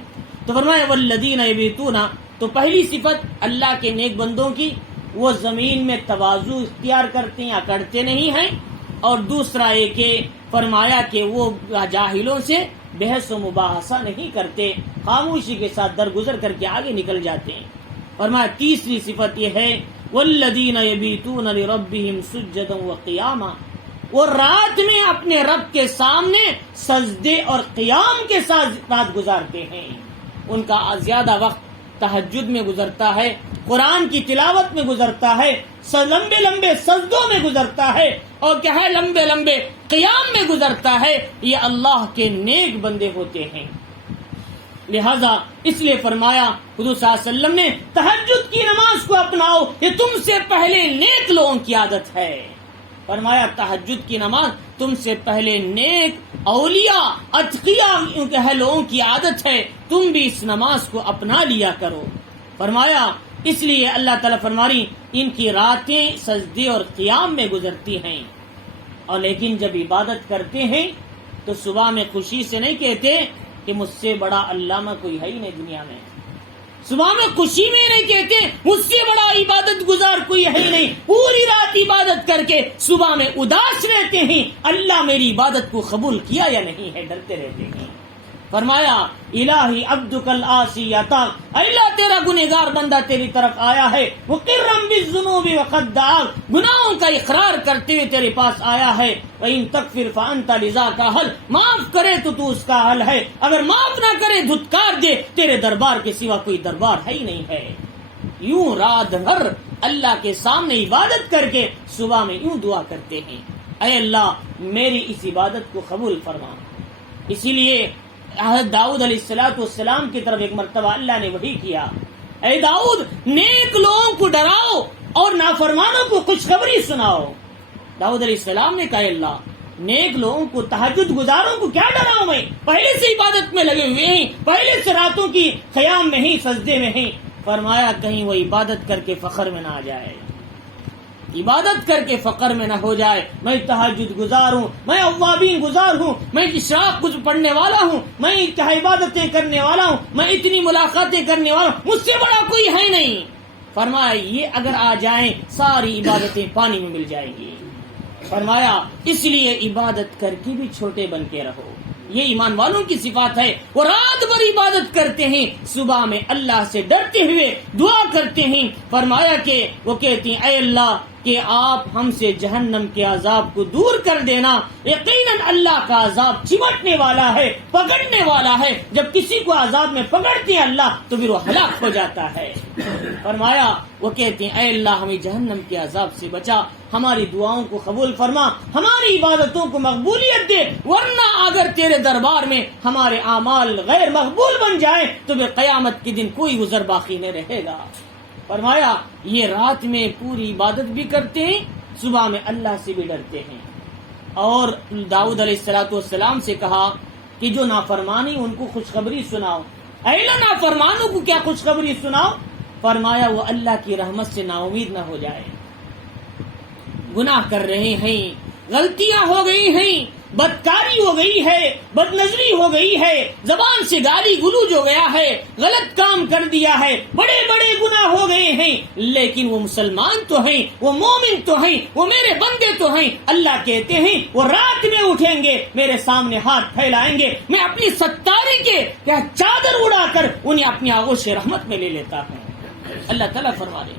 تو فرمایا والذین یبیتون، تو پہلی صفت اللہ کے نیک بندوں کی وہ زمین میں تواضع اختیار کرتے ہیں، اکڑتے نہیں ہیں. اور دوسرا یہ کہ فرمایا کہ وہ جاہلوں سے بحث و مباحثہ نہیں کرتے، خاموشی کے ساتھ درگزر کر کے آگے نکل جاتے ہیں. فرمایا تیسری صفت یہ ہے والذین یبیتون لربہم سجدا وقیاما، وہ رات میں اپنے رب کے سامنے سجدے اور قیام کے ساتھ رات گزارتے ہیں. ان کا زیادہ وقت تہجد میں گزرتا ہے، قرآن کی تلاوت میں گزرتا ہے، لمبے لمبے سجدوں میں گزرتا ہے، اور کیا ہے لمبے لمبے قیام میں گزرتا ہے. یہ اللہ کے نیک بندے ہوتے ہیں. لہذا اس لیے فرمایا حضور صلی اللہ علیہ وسلم نے تہجد کی نماز کو اپناؤ، یہ تم سے پہلے نیک لوگوں کی عادت ہے. فرمایا تہجد کی نماز تم سے پہلے نیک اولیاء اتقیاء لوگوں کی عادت ہے، تم بھی اس نماز کو اپنا لیا کرو. فرمایا اس لیے اللہ تعالیٰ فرماری ان کی راتیں سجدے اور قیام میں گزرتی ہیں. اور لیکن جب عبادت کرتے ہیں تو صبح میں خوشی سے نہیں کہتے کہ مجھ سے بڑا علامہ کوئی ہے ہی نہیں دنیا میں. صبح میں خوشی میں نہیں کہتے مجھ سے بڑا عبادت گزار کوئی ہے ہی نہیں. پوری رات عبادت کر کے صبح میں اداس رہتے ہیں اللہ میری عبادت کو قبول کیا یا نہیں ہے، ڈرتے رہتے ہیں. فرمایا الہی عبدک العاصی عطا، اللہ تیرا گنہگار بندہ تیری طرف آیا ہے، مقرم بالذنوب وقد دعاک، گناہوں کا اقرار کرتے ہوئے تیرے پاس آیا ہے. وَإِن تَغْفِرْ فَأَنْتَ لِذَاكَ حل، معاف کرے تو اس کا حل ہے، اگر معاف نہ کرے دھتکار دے، تیرے دربار کے سوا کوئی دربار ہے ہی نہیں ہے. یوں رات بھر اللہ کے سامنے عبادت کر کے صبح میں یوں دعا کرتے ہیں اے اللہ میری اس عبادت کو قبول فرما. اسی لیے حضرت داؤد علیہ السلام کی طرف ایک مرتبہ اللہ نے وحی کیا، اے داؤد نیک لوگوں کو ڈراؤ اور نافرمانوں کو خوشخبری سناؤ. داؤد علیہ السلام نے کہا اللہ نیک لوگوں کو تہجد گزاروں کو کیا ڈراؤں، میں پہلے سے عبادت میں لگے ہوئے ہیں، پہلے سے راتوں کی قیام میں ہی سجدے میں ہیں. فرمایا کہیں وہ عبادت کر کے فخر میں نہ آ جائے، عبادت کر کے فقر میں نہ ہو جائے. میں تہجد گزار ہوں، میں اوابین گزار ہوں، میں اشراق کچھ پڑھنے والا ہوں، میں عبادتیں کرنے والا ہوں، میں اتنی ملاقاتیں کرنے والا ہوں، مجھ سے بڑا کوئی ہے نہیں. فرمایا یہ اگر آ جائیں ساری عبادتیں پانی میں مل جائیں گی. فرمایا اس لیے عبادت کر کے بھی چھوٹے بن کے رہو. یہ ایمان والوں کی صفات ہے. وہ رات بھر عبادت کرتے ہیں, صبح میں اللہ سے ڈرتے ہوئے دعا کرتے ہیں. فرمایا کہ وہ کہتی ہیں اے اللہ کہ آپ ہم سے جہنم کے عذاب کو دور کر دینا. یقیناً اللہ کا عذاب چمٹنے والا ہے, پکڑنے والا ہے. جب کسی کو عذاب میں پکڑتے ہیں اللہ تو پھر وہ ہلاک ہو جاتا ہے. فرمایا وہ کہتے ہیں اے اللہ ہمیں جہنم کے عذاب سے بچا, ہماری دعاؤں کو قبول فرما, ہماری عبادتوں کو مقبولیت دے, ورنہ اگر تیرے دربار میں ہمارے اعمال غیر مقبول بن جائیں تو پھر قیامت کے دن کوئی عذر باقی نہیں رہے گا. فرمایا یہ رات میں پوری عبادت بھی کرتے ہیں, صبح میں اللہ سے بھی ڈرتے ہیں. اور داؤد علیہ السلام سے کہا کہ جو نافرمانی ان کو خوشخبری سناؤ. اے اللہ نافرمانوں کو کیا خوشخبری سناؤ؟ فرمایا وہ اللہ کی رحمت سے نا امید نہ ہو جائے. گناہ کر رہے ہیں, غلطیاں ہو گئی ہیں, بدکاری ہو گئی ہے, بد نظری ہو گئی ہے, زبان سے گالی گلوچ ہو گیا ہے, غلط کام کر دیا ہے, بڑے بڑے گناہ ہو گئے ہیں, لیکن وہ مسلمان تو ہیں, وہ مومن تو ہیں, وہ میرے بندے تو ہیں. اللہ کہتے ہیں وہ رات میں اٹھیں گے, میرے سامنے ہاتھ پھیلائیں گے, میں اپنی ستاری کے چادر اڑا کر انہیں اپنی آغوش رحمت میں لے لیتا ہوں. اللہ تعالیٰ فرما دے.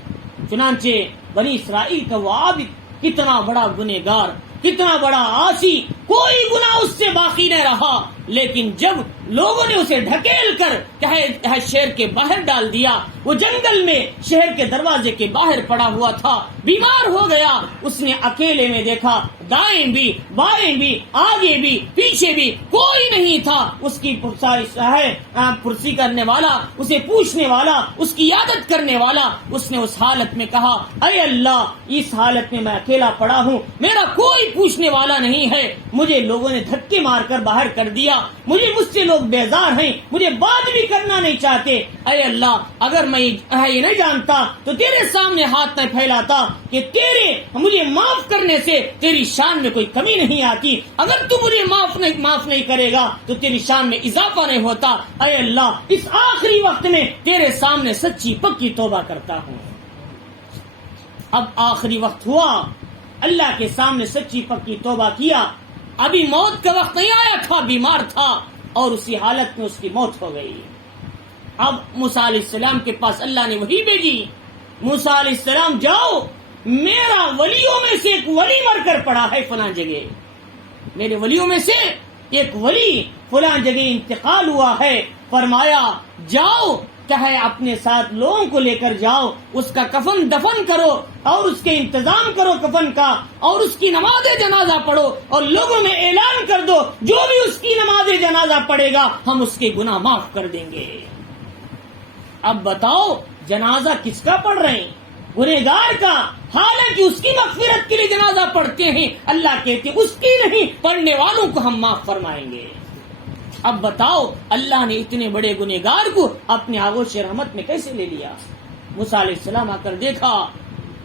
چنانچہ بنی اسرائیل کا وہ عابد کتنا بڑا گنہگار, کتنا بڑا عاصی, کوئی گناہ اس سے باقی نہیں رہا, لیکن جب لوگوں نے اسے ڈھکیل کر شہر کے باہر ڈال دیا, وہ جنگل میں شہر کے دروازے کے باہر پڑا ہوا تھا, بیمار ہو گیا. اس نے اکیلے میں دیکھا, دائیں بھی بائیں بھی آگے بھی پیچھے بھی کوئی نہیں تھا. اس کی پرسی کرنے والا, اسے پوچھنے والا, اس کی عیادت کرنے والا. اس نے اس حالت میں کہا اے اللہ اس حالت میں اکیلا پڑا ہوں, میرا کوئی پوچھنے والا نہیں ہے, مجھے لوگوں نے دھکے مار کر باہر کر دیا, مجھ سے لوگ بیزار ہیں, مجھے بات بھی کرنا نہیں چاہتے. اے اللہ اگر میں یہ نہیں جانتا تو تیرے سامنے ہاتھ نہ پھیلاتا کہ مجھے معاف کرنے سے تیری شان میں کوئی کمی نہیں آتی. اگر تو مجھے معاف نہیں کرے گا تو تیری شان میں اضافہ نہیں ہوتا. اے اللہ اس آخری وقت میں تیرے سامنے سچی پکی توبہ کرتا ہوں. اب آخری وقت ہوا, اللہ کے سامنے سچی پکی توبہ کیا. ابھی موت کا وقت نہیں آیا تھا, بیمار تھا اور اسی حالت میں اس کی موت ہو گئی. اب موسیٰ علیہ السلام کے پاس اللہ نے وحی بھیجی, موسیٰ علیہ السلام جاؤ, میرا ولیوں میں سے ایک ولی مر کر پڑا ہے فلاں جگہ, میرے ولیوں میں سے ایک ولی فلاں جگہ انتقال ہوا ہے. فرمایا جاؤ چاہے اپنے ساتھ لوگوں کو لے کر جاؤ, اس کا کفن دفن کرو اور اس کے انتظام کرو کفن کا, اور اس کی نماز جنازہ پڑھو اور لوگوں میں اعلان کر دو جو بھی اس کی نماز جنازہ پڑھے گا ہم اس کے گناہ معاف کر دیں گے. اب بتاؤ جنازہ کس کا پڑھ رہے ہیں؟ گنہگار کا, حالانکہ اس کی مغفرت کے لیے جنازہ پڑھتے ہیں. اللہ کہتے ہیں اس کی نہیں, پڑھنے والوں کو ہم معاف فرمائیں گے. اب بتاؤ اللہ نے اتنے بڑے گنہگار کو اپنے آغوش رحمت میں کیسے لے لیا؟ موسیٰ علیہ السلام آ کر دیکھا,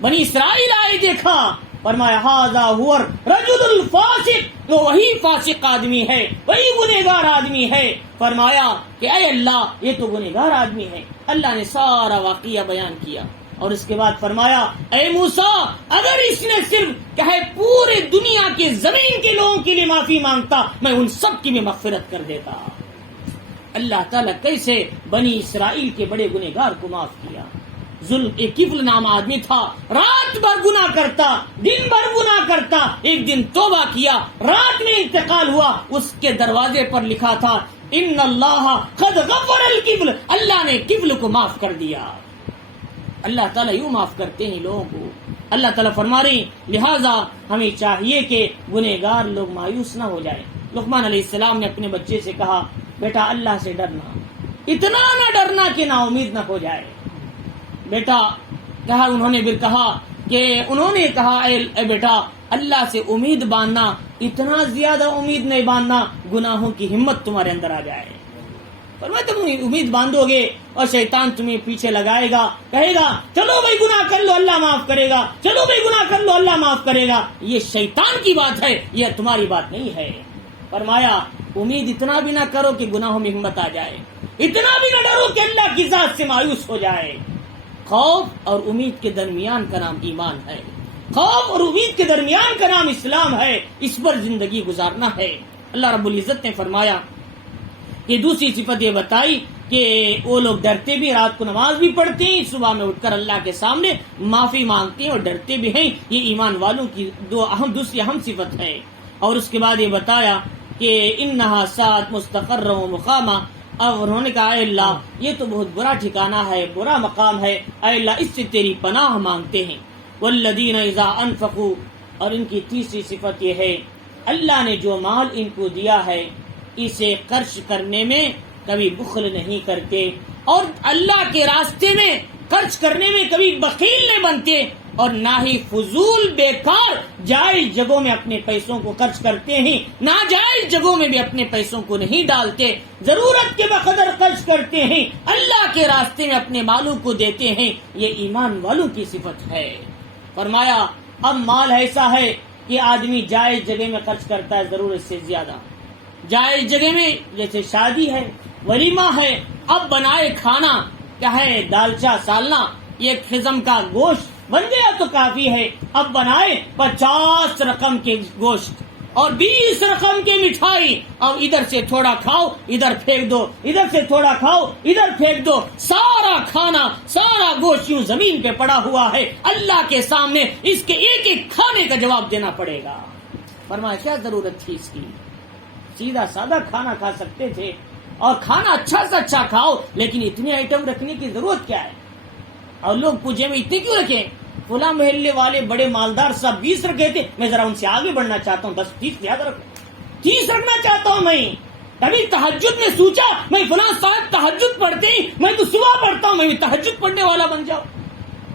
بنی اسرائیل آئے, دیکھا, فرمایا ھذا ھو الرجل الفاسق, وہ وہی فاسق آدمی ہے, وہی گنہگار آدمی ہے. فرمایا کہ اے اللہ یہ تو گنہگار آدمی ہے. اللہ نے سارا واقعہ بیان کیا اور اس کے بعد فرمایا اے موسیٰ اگر اس نے صرف کہے پورے دنیا کے زمین کے لوگوں کے لیے معافی مانگتا میں ان سب کی بھی مغفرت کر دیتا. اللہ تعالیٰ کیسے بنی اسرائیل کے بڑے گنہگار کو معاف کیا. ایک کفل نام آدمی تھا, رات بھر گناہ کرتا, دن بھر گناہ کرتا, ایک دن توبہ کیا, رات میں انتقال ہوا. اس کے دروازے پر لکھا تھا ان اللہ قد غفر الکفل, اللہ نے کفل کو معاف کر دیا. اللہ تعالیٰ یوں معاف کرتے ہیں لوگوں کو. اللہ تعالیٰ فرما رہے ہیں لہذا ہمیں چاہیے کہ گنہگار لوگ مایوس نہ ہو جائیں. لقمان علیہ السلام نے اپنے بچے سے کہا بیٹا اللہ سے ڈرنا, اتنا نہ ڈرنا کہ نا امید نہ ہو جائے. بیٹا کہا, انہوں نے کہا اے بیٹا اللہ سے امید باندھنا, اتنا زیادہ امید نہیں باندھنا گناہوں کی ہمت تمہارے اندر آ جائے. فرمایا تم امید باندھو گے اور شیطان تمہیں پیچھے لگائے گا, کہے گا چلو بھائی گناہ کر لو اللہ معاف کرے گا, چلو بھائی گناہ کر لو اللہ معاف کرے گا. یہ شیطان کی بات ہے, یہ تمہاری بات نہیں ہے. فرمایا امید اتنا بھی نہ کرو کہ گناہوں میں ہمت آ جائے, اتنا بھی نہ ڈرو کہ اللہ کی ذات سے مایوس ہو جائے. خوف اور امید کے درمیان کا نام ایمان ہے، خوف اور امید کے درمیان کا نام اسلام ہے، اس پر زندگی گزارنا ہے۔ اللہ رب العزت نے فرمایا کہ دوسری صفت یہ بتائی کہ وہ لوگ ڈرتے بھی، رات کو نماز بھی پڑھتے ہیں، صبح میں اٹھ کر اللہ کے سامنے معافی مانگتے ہیں اور ڈرتے بھی ہیں، یہ ایمان والوں کی دوسری اہم صفت ہے۔ اور اس کے بعد یہ بتایا کہ انہا ساعت مستقر و مقامہ، اور انہوں نے کہا اے اللہ یہ تو بہت برا ٹھکانہ ہے، برا مقام ہے، اے اللہ اس سے تیری پناہ مانگتے ہیں۔ والذین اذا انفقوا، اور ان کی تیسری صفت یہ ہے اللہ نے جو مال ان کو دیا ہے اسے خرچ کرنے میں کبھی بخل نہیں کرتے، اور اللہ کے راستے میں خرچ کرنے میں کبھی بخیل نہیں بنتے، اور نہ ہی فضول بیکار جائز جگہوں میں اپنے پیسوں کو خرچ کرتے ہیں، ناجائز جگہوں میں بھی اپنے پیسوں کو نہیں ڈالتے، ضرورت کے بقدر خرچ کرتے ہیں، اللہ کے راستے میں اپنے مالوں کو دیتے ہیں، یہ ایمان والوں کی صفت ہے۔ فرمایا اب مال ایسا ہے کہ آدمی جائز جگہ میں خرچ کرتا ہے ضرورت سے زیادہ، جائز جگہ میں جیسے شادی ہے، ولیمہ ہے، اب بنائے کھانا کیا ہے، دالچا سالنا، ایک قسم کا گوشت بن گیا تو کافی ہے، اب بنائے 50 رقم کے گوشت اور 20 رقم کی مٹھائی، اب ادھر سے تھوڑا کھاؤ ادھر پھینک دو، ادھر سے تھوڑا کھاؤ ادھر پھینک دو، سارا کھانا سارا گوشت یوں زمین پہ پڑا ہوا ہے، اللہ کے سامنے اس کے ایک ایک کھانے کا جواب دینا پڑے گا۔ فرمایا کیا ضرورت تھی اس کی، سیدھا سادہ کھانا کھا سکتے تھے، اور کھانا اچھا سے اچھا کھاؤ، لیکن اتنے آئٹم رکھنے کی ضرورت کیا ہے؟ اور لوگ پوچھے میں اتنے کیوں رکھیں؟ فلاں محلے والے بڑے مالدار سب 20 رکھے تھے، میں ذرا ان سے آگے بڑھنا چاہتا ہوں، 10-30 زیادہ رکھو، 30 رکھنا چاہتا ہوں میں۔ کبھی تہجد میں سوچا میں فلاں صاحب تہجد پڑھتے ہیں، میں تو صبح پڑھتا ہوں، میں بھی تہجد پڑھنے والا بن جاؤں؟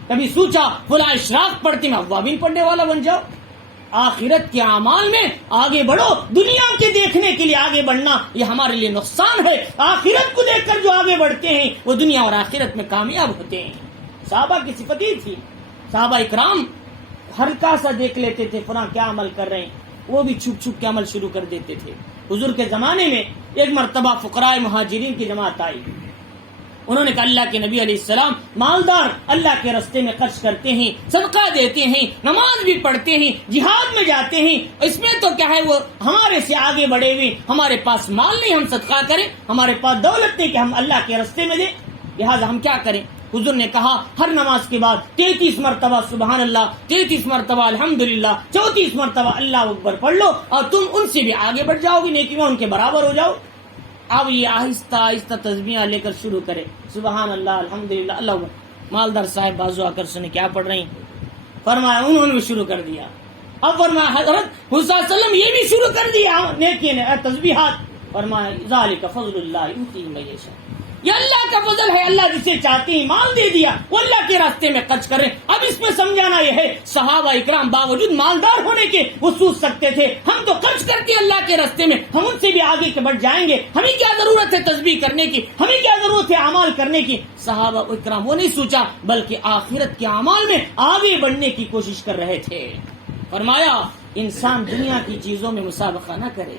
کبھی سوچا فلاں اشراق پڑھتے میں اوابین پڑھنے والا بن جاؤں؟ آخرت کے اعمال میں آگے بڑھو، دنیا کے دیکھنے کے لیے آگے بڑھنا یہ ہمارے لیے نقصان ہے، آخرت کو دیکھ کر جو آگے بڑھتے ہیں وہ دنیا اور آخرت میں کامیاب ہوتے ہیں۔ صحابہ کی صفت ہی تھی، صحابہ اکرام ہلکا سا دیکھ لیتے تھے فلاں کیا عمل کر رہے ہیں، وہ بھی چھپ چھپ کے عمل شروع کر دیتے تھے۔ حضور کے زمانے میں ایک مرتبہ فقراء مہاجرین کی جماعت آئی، انہوں نے کہا اللہ کے نبی علیہ السلام مالدار اللہ کے راستے میں خرچ کرتے ہیں، صدقہ دیتے ہیں، نماز بھی پڑھتے ہیں، جہاد میں جاتے ہیں، اس میں تو کیا ہے وہ ہمارے سے آگے بڑھے ہوئے، ہمارے پاس مال نہیں ہم صدقہ کریں، ہمارے پاس دولت نہیں کہ ہم اللہ کے راستے میں دیں، لہٰذا ہم کیا کریں؟ حضور نے کہا ہر نماز کے بعد 33 مرتبہ سبحان اللہ، 33 مرتبہ الحمدللہ، 34 مرتبہ اللہ اکبر پڑھ لو، اور تم ان سے بھی آگے بڑھ جاؤ گے، نیکی میں ان کے برابر ہو جاؤ۔ اب یہ آہستہ آہستہ تسبیحاں لے کر شروع کرے، سبحان اللہ الحمدللہ اللہ اکبر۔ مالدار صاحب بازو آ کر سنے کیا پڑھ رہے ہیں؟ فرمایا انہوں نے بھی شروع کر دیا۔ اب فرمایا حضرت حضور صلی اللہ علیہ وسلم یہ بھی شروع کر دیا نیکی نے تسبیحات۔ فرمایا ذالک فضل اللہ یؤتی من یشاء، یہ اللہ کا فضل ہے، اللہ جسے چاہتے ہیں مال دے دیا، وہ اللہ کے راستے میں خرچ کریں۔ اب اس میں سمجھانا یہ ہے صحابہ اکرام باوجود مالدار ہونے کے وہ سوچ سکتے تھے ہم تو خرچ کرتے ہیں اللہ کے راستے میں، ہم ان سے بھی آگے کے بڑھ جائیں گے، ہمیں کیا ضرورت ہے تسبیح کرنے کی، ہمیں کیا ضرورت ہے اعمال کرنے کی۔ صحابہ اکرام وہ نہیں سوچا، بلکہ آخرت کے اعمال میں آگے بڑھنے کی کوشش کر رہے تھے۔ فرمایا انسان دنیا کی چیزوں میں مسابقہ نہ کرے،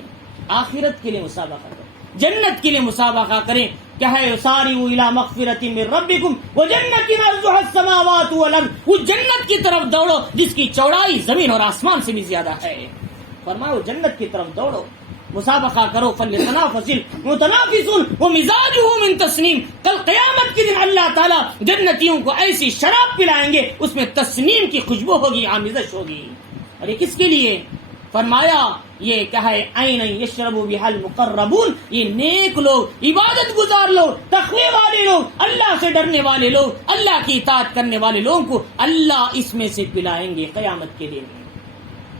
آخرت کے لیے مسابقہ کرے، جنت کے لیے مسابقہ کریں۔ کیا ہے سارعوا الی مغفرۃ من ربکم وجنۃ عرضها السماوات والارض، وہ جنت کی طرف دوڑو جس کی چوڑائی زمین اور آسمان سے بھی زیادہ ہے۔ فرمایا وہ جنت کی طرف دوڑو، مسابقہ کرو، فلیتنافس المتنافسون ومزاجہ من تسنیم۔ کل قیامت کے دن اللہ تعالیٰ جنتیوں کو ایسی شراب پلائیں گے اس میں تسنیم کی خوشبو ہوگی، آمیزش ہوگی۔ اور یہ کس کے لیے؟ فرمایا یہ کیا ہے عین یشرب بها المقربون، یہ نیک لوگ، عبادت گزار لوگ، تقوی والے لوگ، اللہ سے ڈرنے والے لوگ، اللہ کی اطاعت کرنے والے لوگوں کو اللہ اس میں سے پلائیں گے قیامت کے دن۔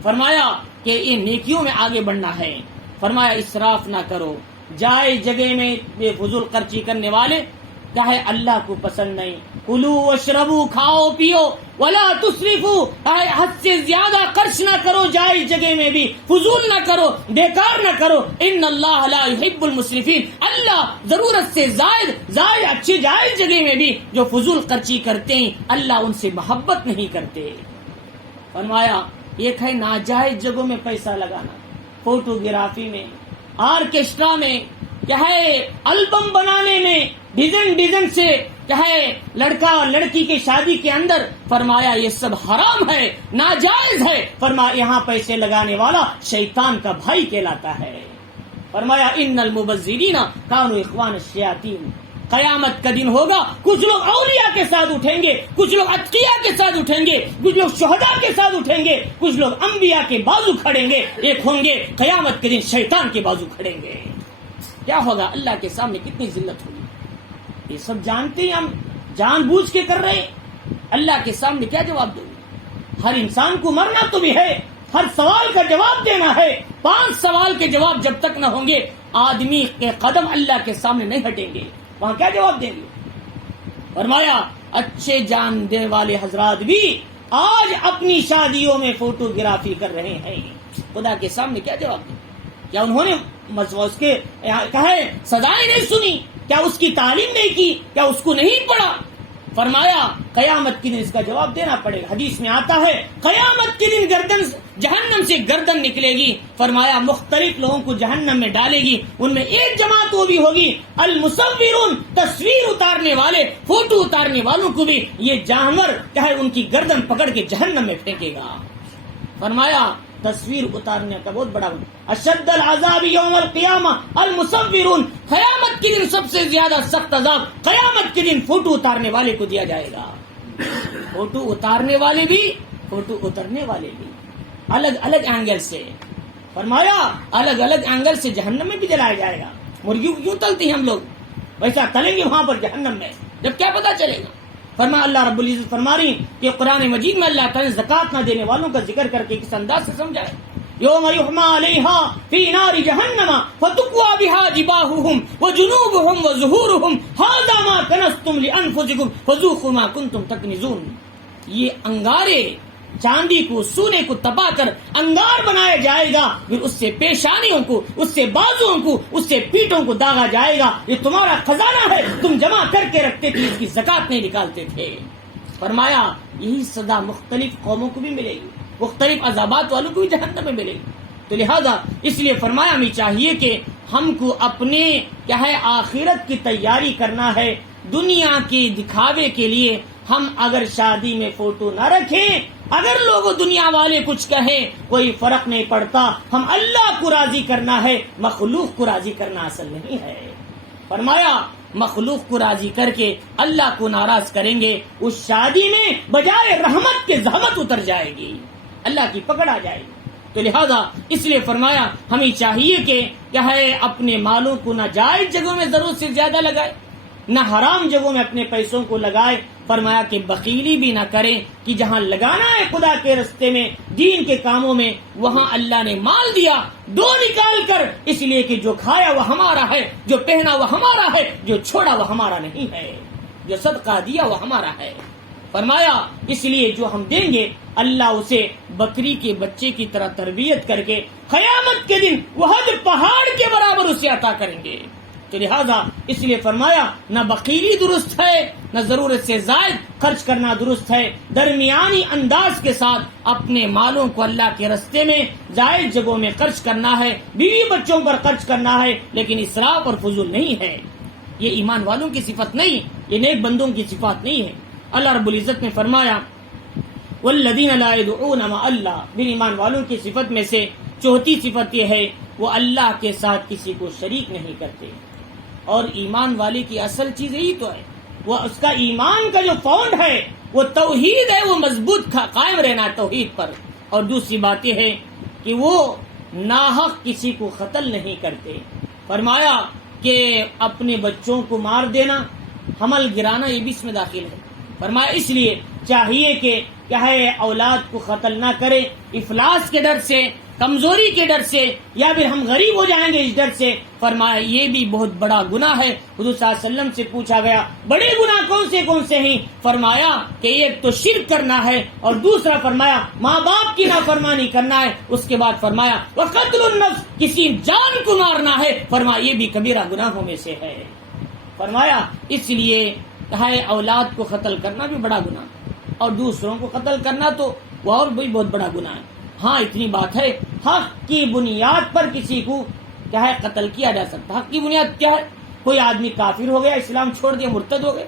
فرمایا کہ یہ نیکیوں میں آگے بڑھنا ہے۔ فرمایا اسراف نہ کرو، جائز جگہ میں بے فضول خرچی کرنے والے کیا ہے اللہ کو پسند نہیں۔ کلو واشربو، کھاؤ پیو، ولا تسرفو، حد سے زیادہ خرچ نہ کرو، جائز جگہ میں بھی فضول نہ کرو، بیکار نہ کرو۔ ان اللہ لا يحب المسرفین، اللہ ضرورت سے زائد اچھی جائز جگہ میں بھی جو فضول خرچی کرتے ہیں اللہ ان سے محبت نہیں کرتے۔ فرمایا ایک ہے ناجائز جگہوں میں پیسہ لگانا، فوٹوگرافی میں، آرکیسٹرا میں، کیا ہے البم بنانے میں، ڈیزائن سے کیا ہے لڑکا اور لڑکی کی شادی کے اندر فرمایا یہ سب حرام ہے، ناجائز ہے. فرمایا یہاں پیسے لگانے والا شیطان کا بھائی کہلاتا ہے. فرمایا ان المبذرین کانوا اخوان الشیاطین. قیامت کا دن ہوگا، کچھ لوگ اولیاء کے ساتھ اٹھیں گے، کچھ لوگ اتقیاء کے ساتھ اٹھیں گے، کچھ لوگ شہداء کے ساتھ اٹھیں گے، کچھ لوگ انبیاء کے بازو کھڑیں گے، ایک ہوں گے قیامت کے دن شیطان کے بازو کھڑیں گے. کیا ہوگا؟ اللہ کے سامنے کتنی ذلت ہوگی. یہ سب جانتے ہیں، ہم جان بوجھ کے کر رہے ہیں. اللہ کے سامنے کیا جواب دیں گے؟ ہر انسان کو مرنا تو بھی ہے، ہر سوال کا جواب دینا ہے. 5 سوال کے جواب جب تک نہ ہوں گے آدمی کے قدم اللہ کے سامنے نہیں ہٹیں گے. وہاں کیا جواب دیں گے؟ فرمایا اچھے جان دینے والے حضرات بھی آج اپنی شادیوں میں فوٹوگرافی کر رہے ہیں. خدا کے سامنے کیا جواب دیں؟ کیا انہوں نے اس کے سزائیں نہیں سنی؟ کیا اس کی تعلیم نہیں کی؟ کیا اس کو نہیں پڑھا؟ فرمایا قیامت کے دن اس کا جواب دینا پڑے گا. حدیث میں آتا ہے قیامت کے دن گردن جہنم سے گردن نکلے گی. فرمایا مختلف لوگوں کو جہنم میں ڈالے گی. ان میں ایک جماعت وہ بھی ہوگی المصورون، تصویر اتارنے والے، فوٹو اتارنے والوں کو بھی یہ جانور چاہے ان کی گردن پکڑ کے جہنم میں پھینکے گا. فرمایا تصویر اتارنے کا بہت بڑا اشد العذاب یوم القیامہ المصورون. قیامت کے دن سب سے زیادہ سخت عذاب قیامت کے دن فوٹو اتارنے والے کو دیا جائے گا. فوٹو اتارنے والے بھی، فوٹو اترنے والے بھی الگ الگ اینگل سے. فرمایا الگ الگ اینگل سے جہنم میں بھی جلایا جائے گا. مرغیوں کو کیوں تلتی ہیں ہم لوگ؟ ویسا تلیں گے وہاں پر جہنم میں، جب کیا پتا چلے گا. فرما اللہ رب العزت فرما رہی کہ قرآن مجید میں اللہ تعالی زکات نہ دینے والوں کا ذکر کر کے کس انداز سے سمجھائے. یوم یحما علیہا فی نار جہنم فتقوی بہا جباہہم وجنوبہم وظہورہم ھذا ما کنزتم لانفسکم فذوقوا ما کنتم تکنزون. یہ انگارے چاندی کو، سونے کو تپا کر انگار بنایا جائے گا، پھر اس سے پیشانیوں کو، اس سے بازوؤں کو، اس سے پیٹوں کو داغا جائے گا. یہ تمہارا خزانہ ہے، تم جمع کر کے رکھتے تھے، اس کی زکات نہیں نکالتے تھے. فرمایا یہی سزا مختلف قوموں کو بھی ملے گی، مختلف عذابات والوں کو بھی جہنم میں ملے گی. تو لہذا اس لیے فرمایا ہمیں چاہیے کہ ہم کو اپنے کیا ہے آخرت کی تیاری کرنا ہے. دنیا کے دکھاوے کے لیے ہم اگر شادی میں فوٹو نہ رکھیں، اگر لوگ دنیا والے کچھ کہیں کوئی فرق نہیں پڑتا. ہم اللہ کو راضی کرنا ہے، مخلوق کو راضی کرنا اصل نہیں ہے. فرمایا مخلوق کو راضی کر کے اللہ کو ناراض کریں گے، اس شادی میں بجائے رحمت کے زحمت اتر جائے گی، اللہ کی پکڑ آ جائے گی. تو لہذا اس لیے فرمایا ہمیں چاہیے کہ کیا ہے اپنے مالوں کو نہ جائز جگہوں میں ضرورت سے زیادہ لگائے، نہ حرام جگہوں میں اپنے پیسوں کو لگائے. فرمایا کہ بخیلی بھی نہ کریں کہ جہاں لگانا ہے خدا کے رستے میں، دین کے کاموں میں، وہاں اللہ نے مال دیا دو نکال کر، اس لیے کہ جو کھایا وہ ہمارا ہے، جو پہنا وہ ہمارا ہے، جو چھوڑا وہ ہمارا نہیں ہے، جو صدقہ دیا وہ ہمارا ہے. فرمایا اس لیے جو ہم دیں گے اللہ اسے بکری کے بچے کی طرح تربیت کر کے قیامت کے دن وہد پہاڑ کے برابر اسے عطا کریں گے. تو لہذا اس لیے فرمایا نہ بخیلی درست ہے، نہ ضرورت سے زائد خرچ کرنا درست ہے. درمیانی انداز کے ساتھ اپنے مالوں کو اللہ کے رستے میں زائد جگہوں میں خرچ کرنا ہے، بیوی بچوں پر خرچ کرنا ہے، لیکن اسراف اور فضول نہیں ہے. یہ ایمان والوں کی صفت نہیں، یہ نیک بندوں کی صفات نہیں ہے. اللہ رب العزت نے فرمایا والذین لا يدعون مع اللہ، پھر ایمان والوں کی صفت میں سے چوتھی صفت یہ ہے وہ اللہ کے ساتھ کسی کو شریک نہیں کرتے. اور ایمان والے کی اصل چیز یہی تو ہے، وہ اس کا ایمان کا جو فاؤنڈ ہے وہ توحید ہے، وہ مضبوط قائم رہنا توحید پر. اور دوسری بات یہ ہے کہ وہ ناحق کسی کو قتل نہیں کرتے. فرمایا کہ اپنے بچوں کو مار دینا، حمل گرانا، یہ بھی اس میں داخل ہے. فرمایا اس لیے چاہیے کہ کیا ہے اولاد کو قتل نہ کرے، افلاس کے ڈر سے، کمزوری کے ڈر سے، یا پھر ہم غریب ہو جائیں گے اس ڈر سے. فرمایا یہ بھی بہت بڑا گناہ ہے. حضور صلی اللہ علیہ وسلم سے پوچھا گیا بڑے گناہ کون سے ہیں؟ فرمایا کہ ایک تو شرک کرنا ہے، اور دوسرا فرمایا ماں باپ کی نافرمانی کرنا ہے. اس کے بعد فرمایا وقتل النفس، کسی جان کو مارنا ہے. فرمایا یہ بھی کبیرہ گناہوں میں سے ہے. فرمایا اس لیے ہے اولاد کو قتل کرنا بھی بڑا گناہ، اور دوسروں کو قتل کرنا تو وہ اور بھی بہت بڑا گناہ ہے. ہاں اتنی بات ہے حق کی بنیاد پر کسی کو کیا ہے قتل کیا جا سکتا. حق کی بنیاد کیا ہے؟ کوئی آدمی کافر ہو گیا، اسلام چھوڑ دیا، مرتد ہو گئے،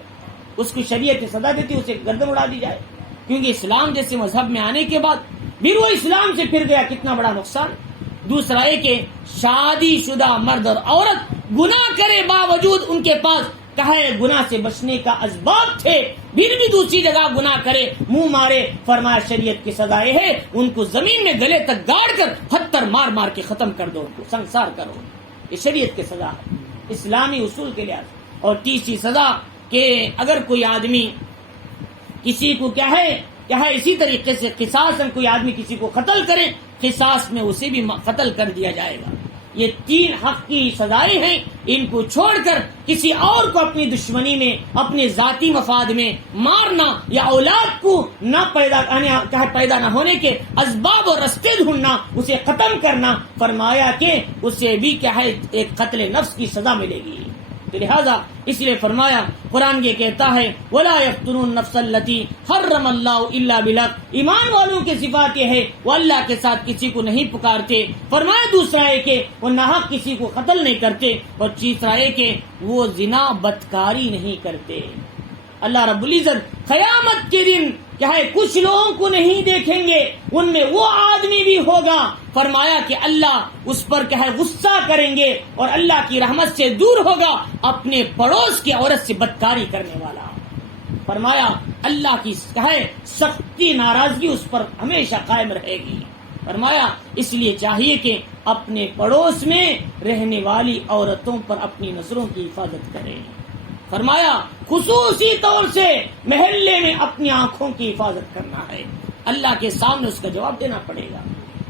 اس کو شریعت کی سزا دیتی اسے گردن اڑا دی جائے، کیونکہ اسلام جیسے مذہب میں آنے کے بعد پھر وہ اسلام سے پھر گیا، کتنا بڑا نقصان۔ دوسرا ہے کہ شادی شدہ مرد اور عورت گناہ کرے باوجود ان کے پاس کہے گناہ سے بچنے کا اسباب تھے، پھر بھی دوسری جگہ گناہ کرے، منہ مارے، فرمایا شریعت کی سزا یہ ہے ان کو زمین میں گلے تک گاڑ کر پتھر مار مار کے ختم کر دو، ان کو سنسار کرو، یہ شریعت کی سزا ہے اسلامی اصول کے لحاظ۔ اور تیسری سزا کہ اگر کوئی آدمی کسی کو کیا ہے اسی طریقے سے قصاص میں کوئی آدمی کسی کو قتل کرے، قصاص میں اسے بھی قتل کر دیا جائے گا۔ یہ تین حق کی سزائیں ہیں، ان کو چھوڑ کر کسی اور کو اپنی دشمنی میں، اپنے ذاتی مفاد میں مارنا یا اولاد کو نہ پیدا نہ ہونے کے اسباب اور رستے ڈھونڈنا، اسے ختم کرنا، فرمایا کہ اسے بھی کیا ہے ایک قتل نفس کی سزا ملے گی۔ تو لہذا اس لیے فرمایا، قرآن یہ کہتا ہے وَلَا يَقْتُلُونَ النَّفْسَ الَّتِي حَرَّمَ اللَّهُ إِلَّا بِالْحَقِّ، ایمان والوں کے صفات یہ ہے وہ اللہ کے ساتھ کسی کو نہیں پکارتے۔ فرمایا دوسرا ہے کہ وہ ناحق کسی کو قتل نہیں کرتے، اور تیسرا ہے کہ وہ زنا بدکاری نہیں کرتے۔ اللہ رب العزت قیامت کے دن کیا ہے کچھ لوگوں کو نہیں دیکھیں گے، ان میں وہ آدمی بھی ہوگا، فرمایا کہ اللہ اس پر کیا ہے غصہ کریں گے اور اللہ کی رحمت سے دور ہوگا اپنے پڑوس کی عورت سے بدکاری کرنے والا۔ فرمایا اللہ کی کیا ہے سختی ناراضگی اس پر ہمیشہ قائم رہے گی۔ فرمایا اس لیے چاہیے کہ اپنے پڑوس میں رہنے والی عورتوں پر اپنی نظروں کی حفاظت کریں۔ فرمایا خصوصی طور سے محلے میں اپنی آنکھوں کی حفاظت کرنا ہے، اللہ کے سامنے اس کا جواب دینا پڑے گا۔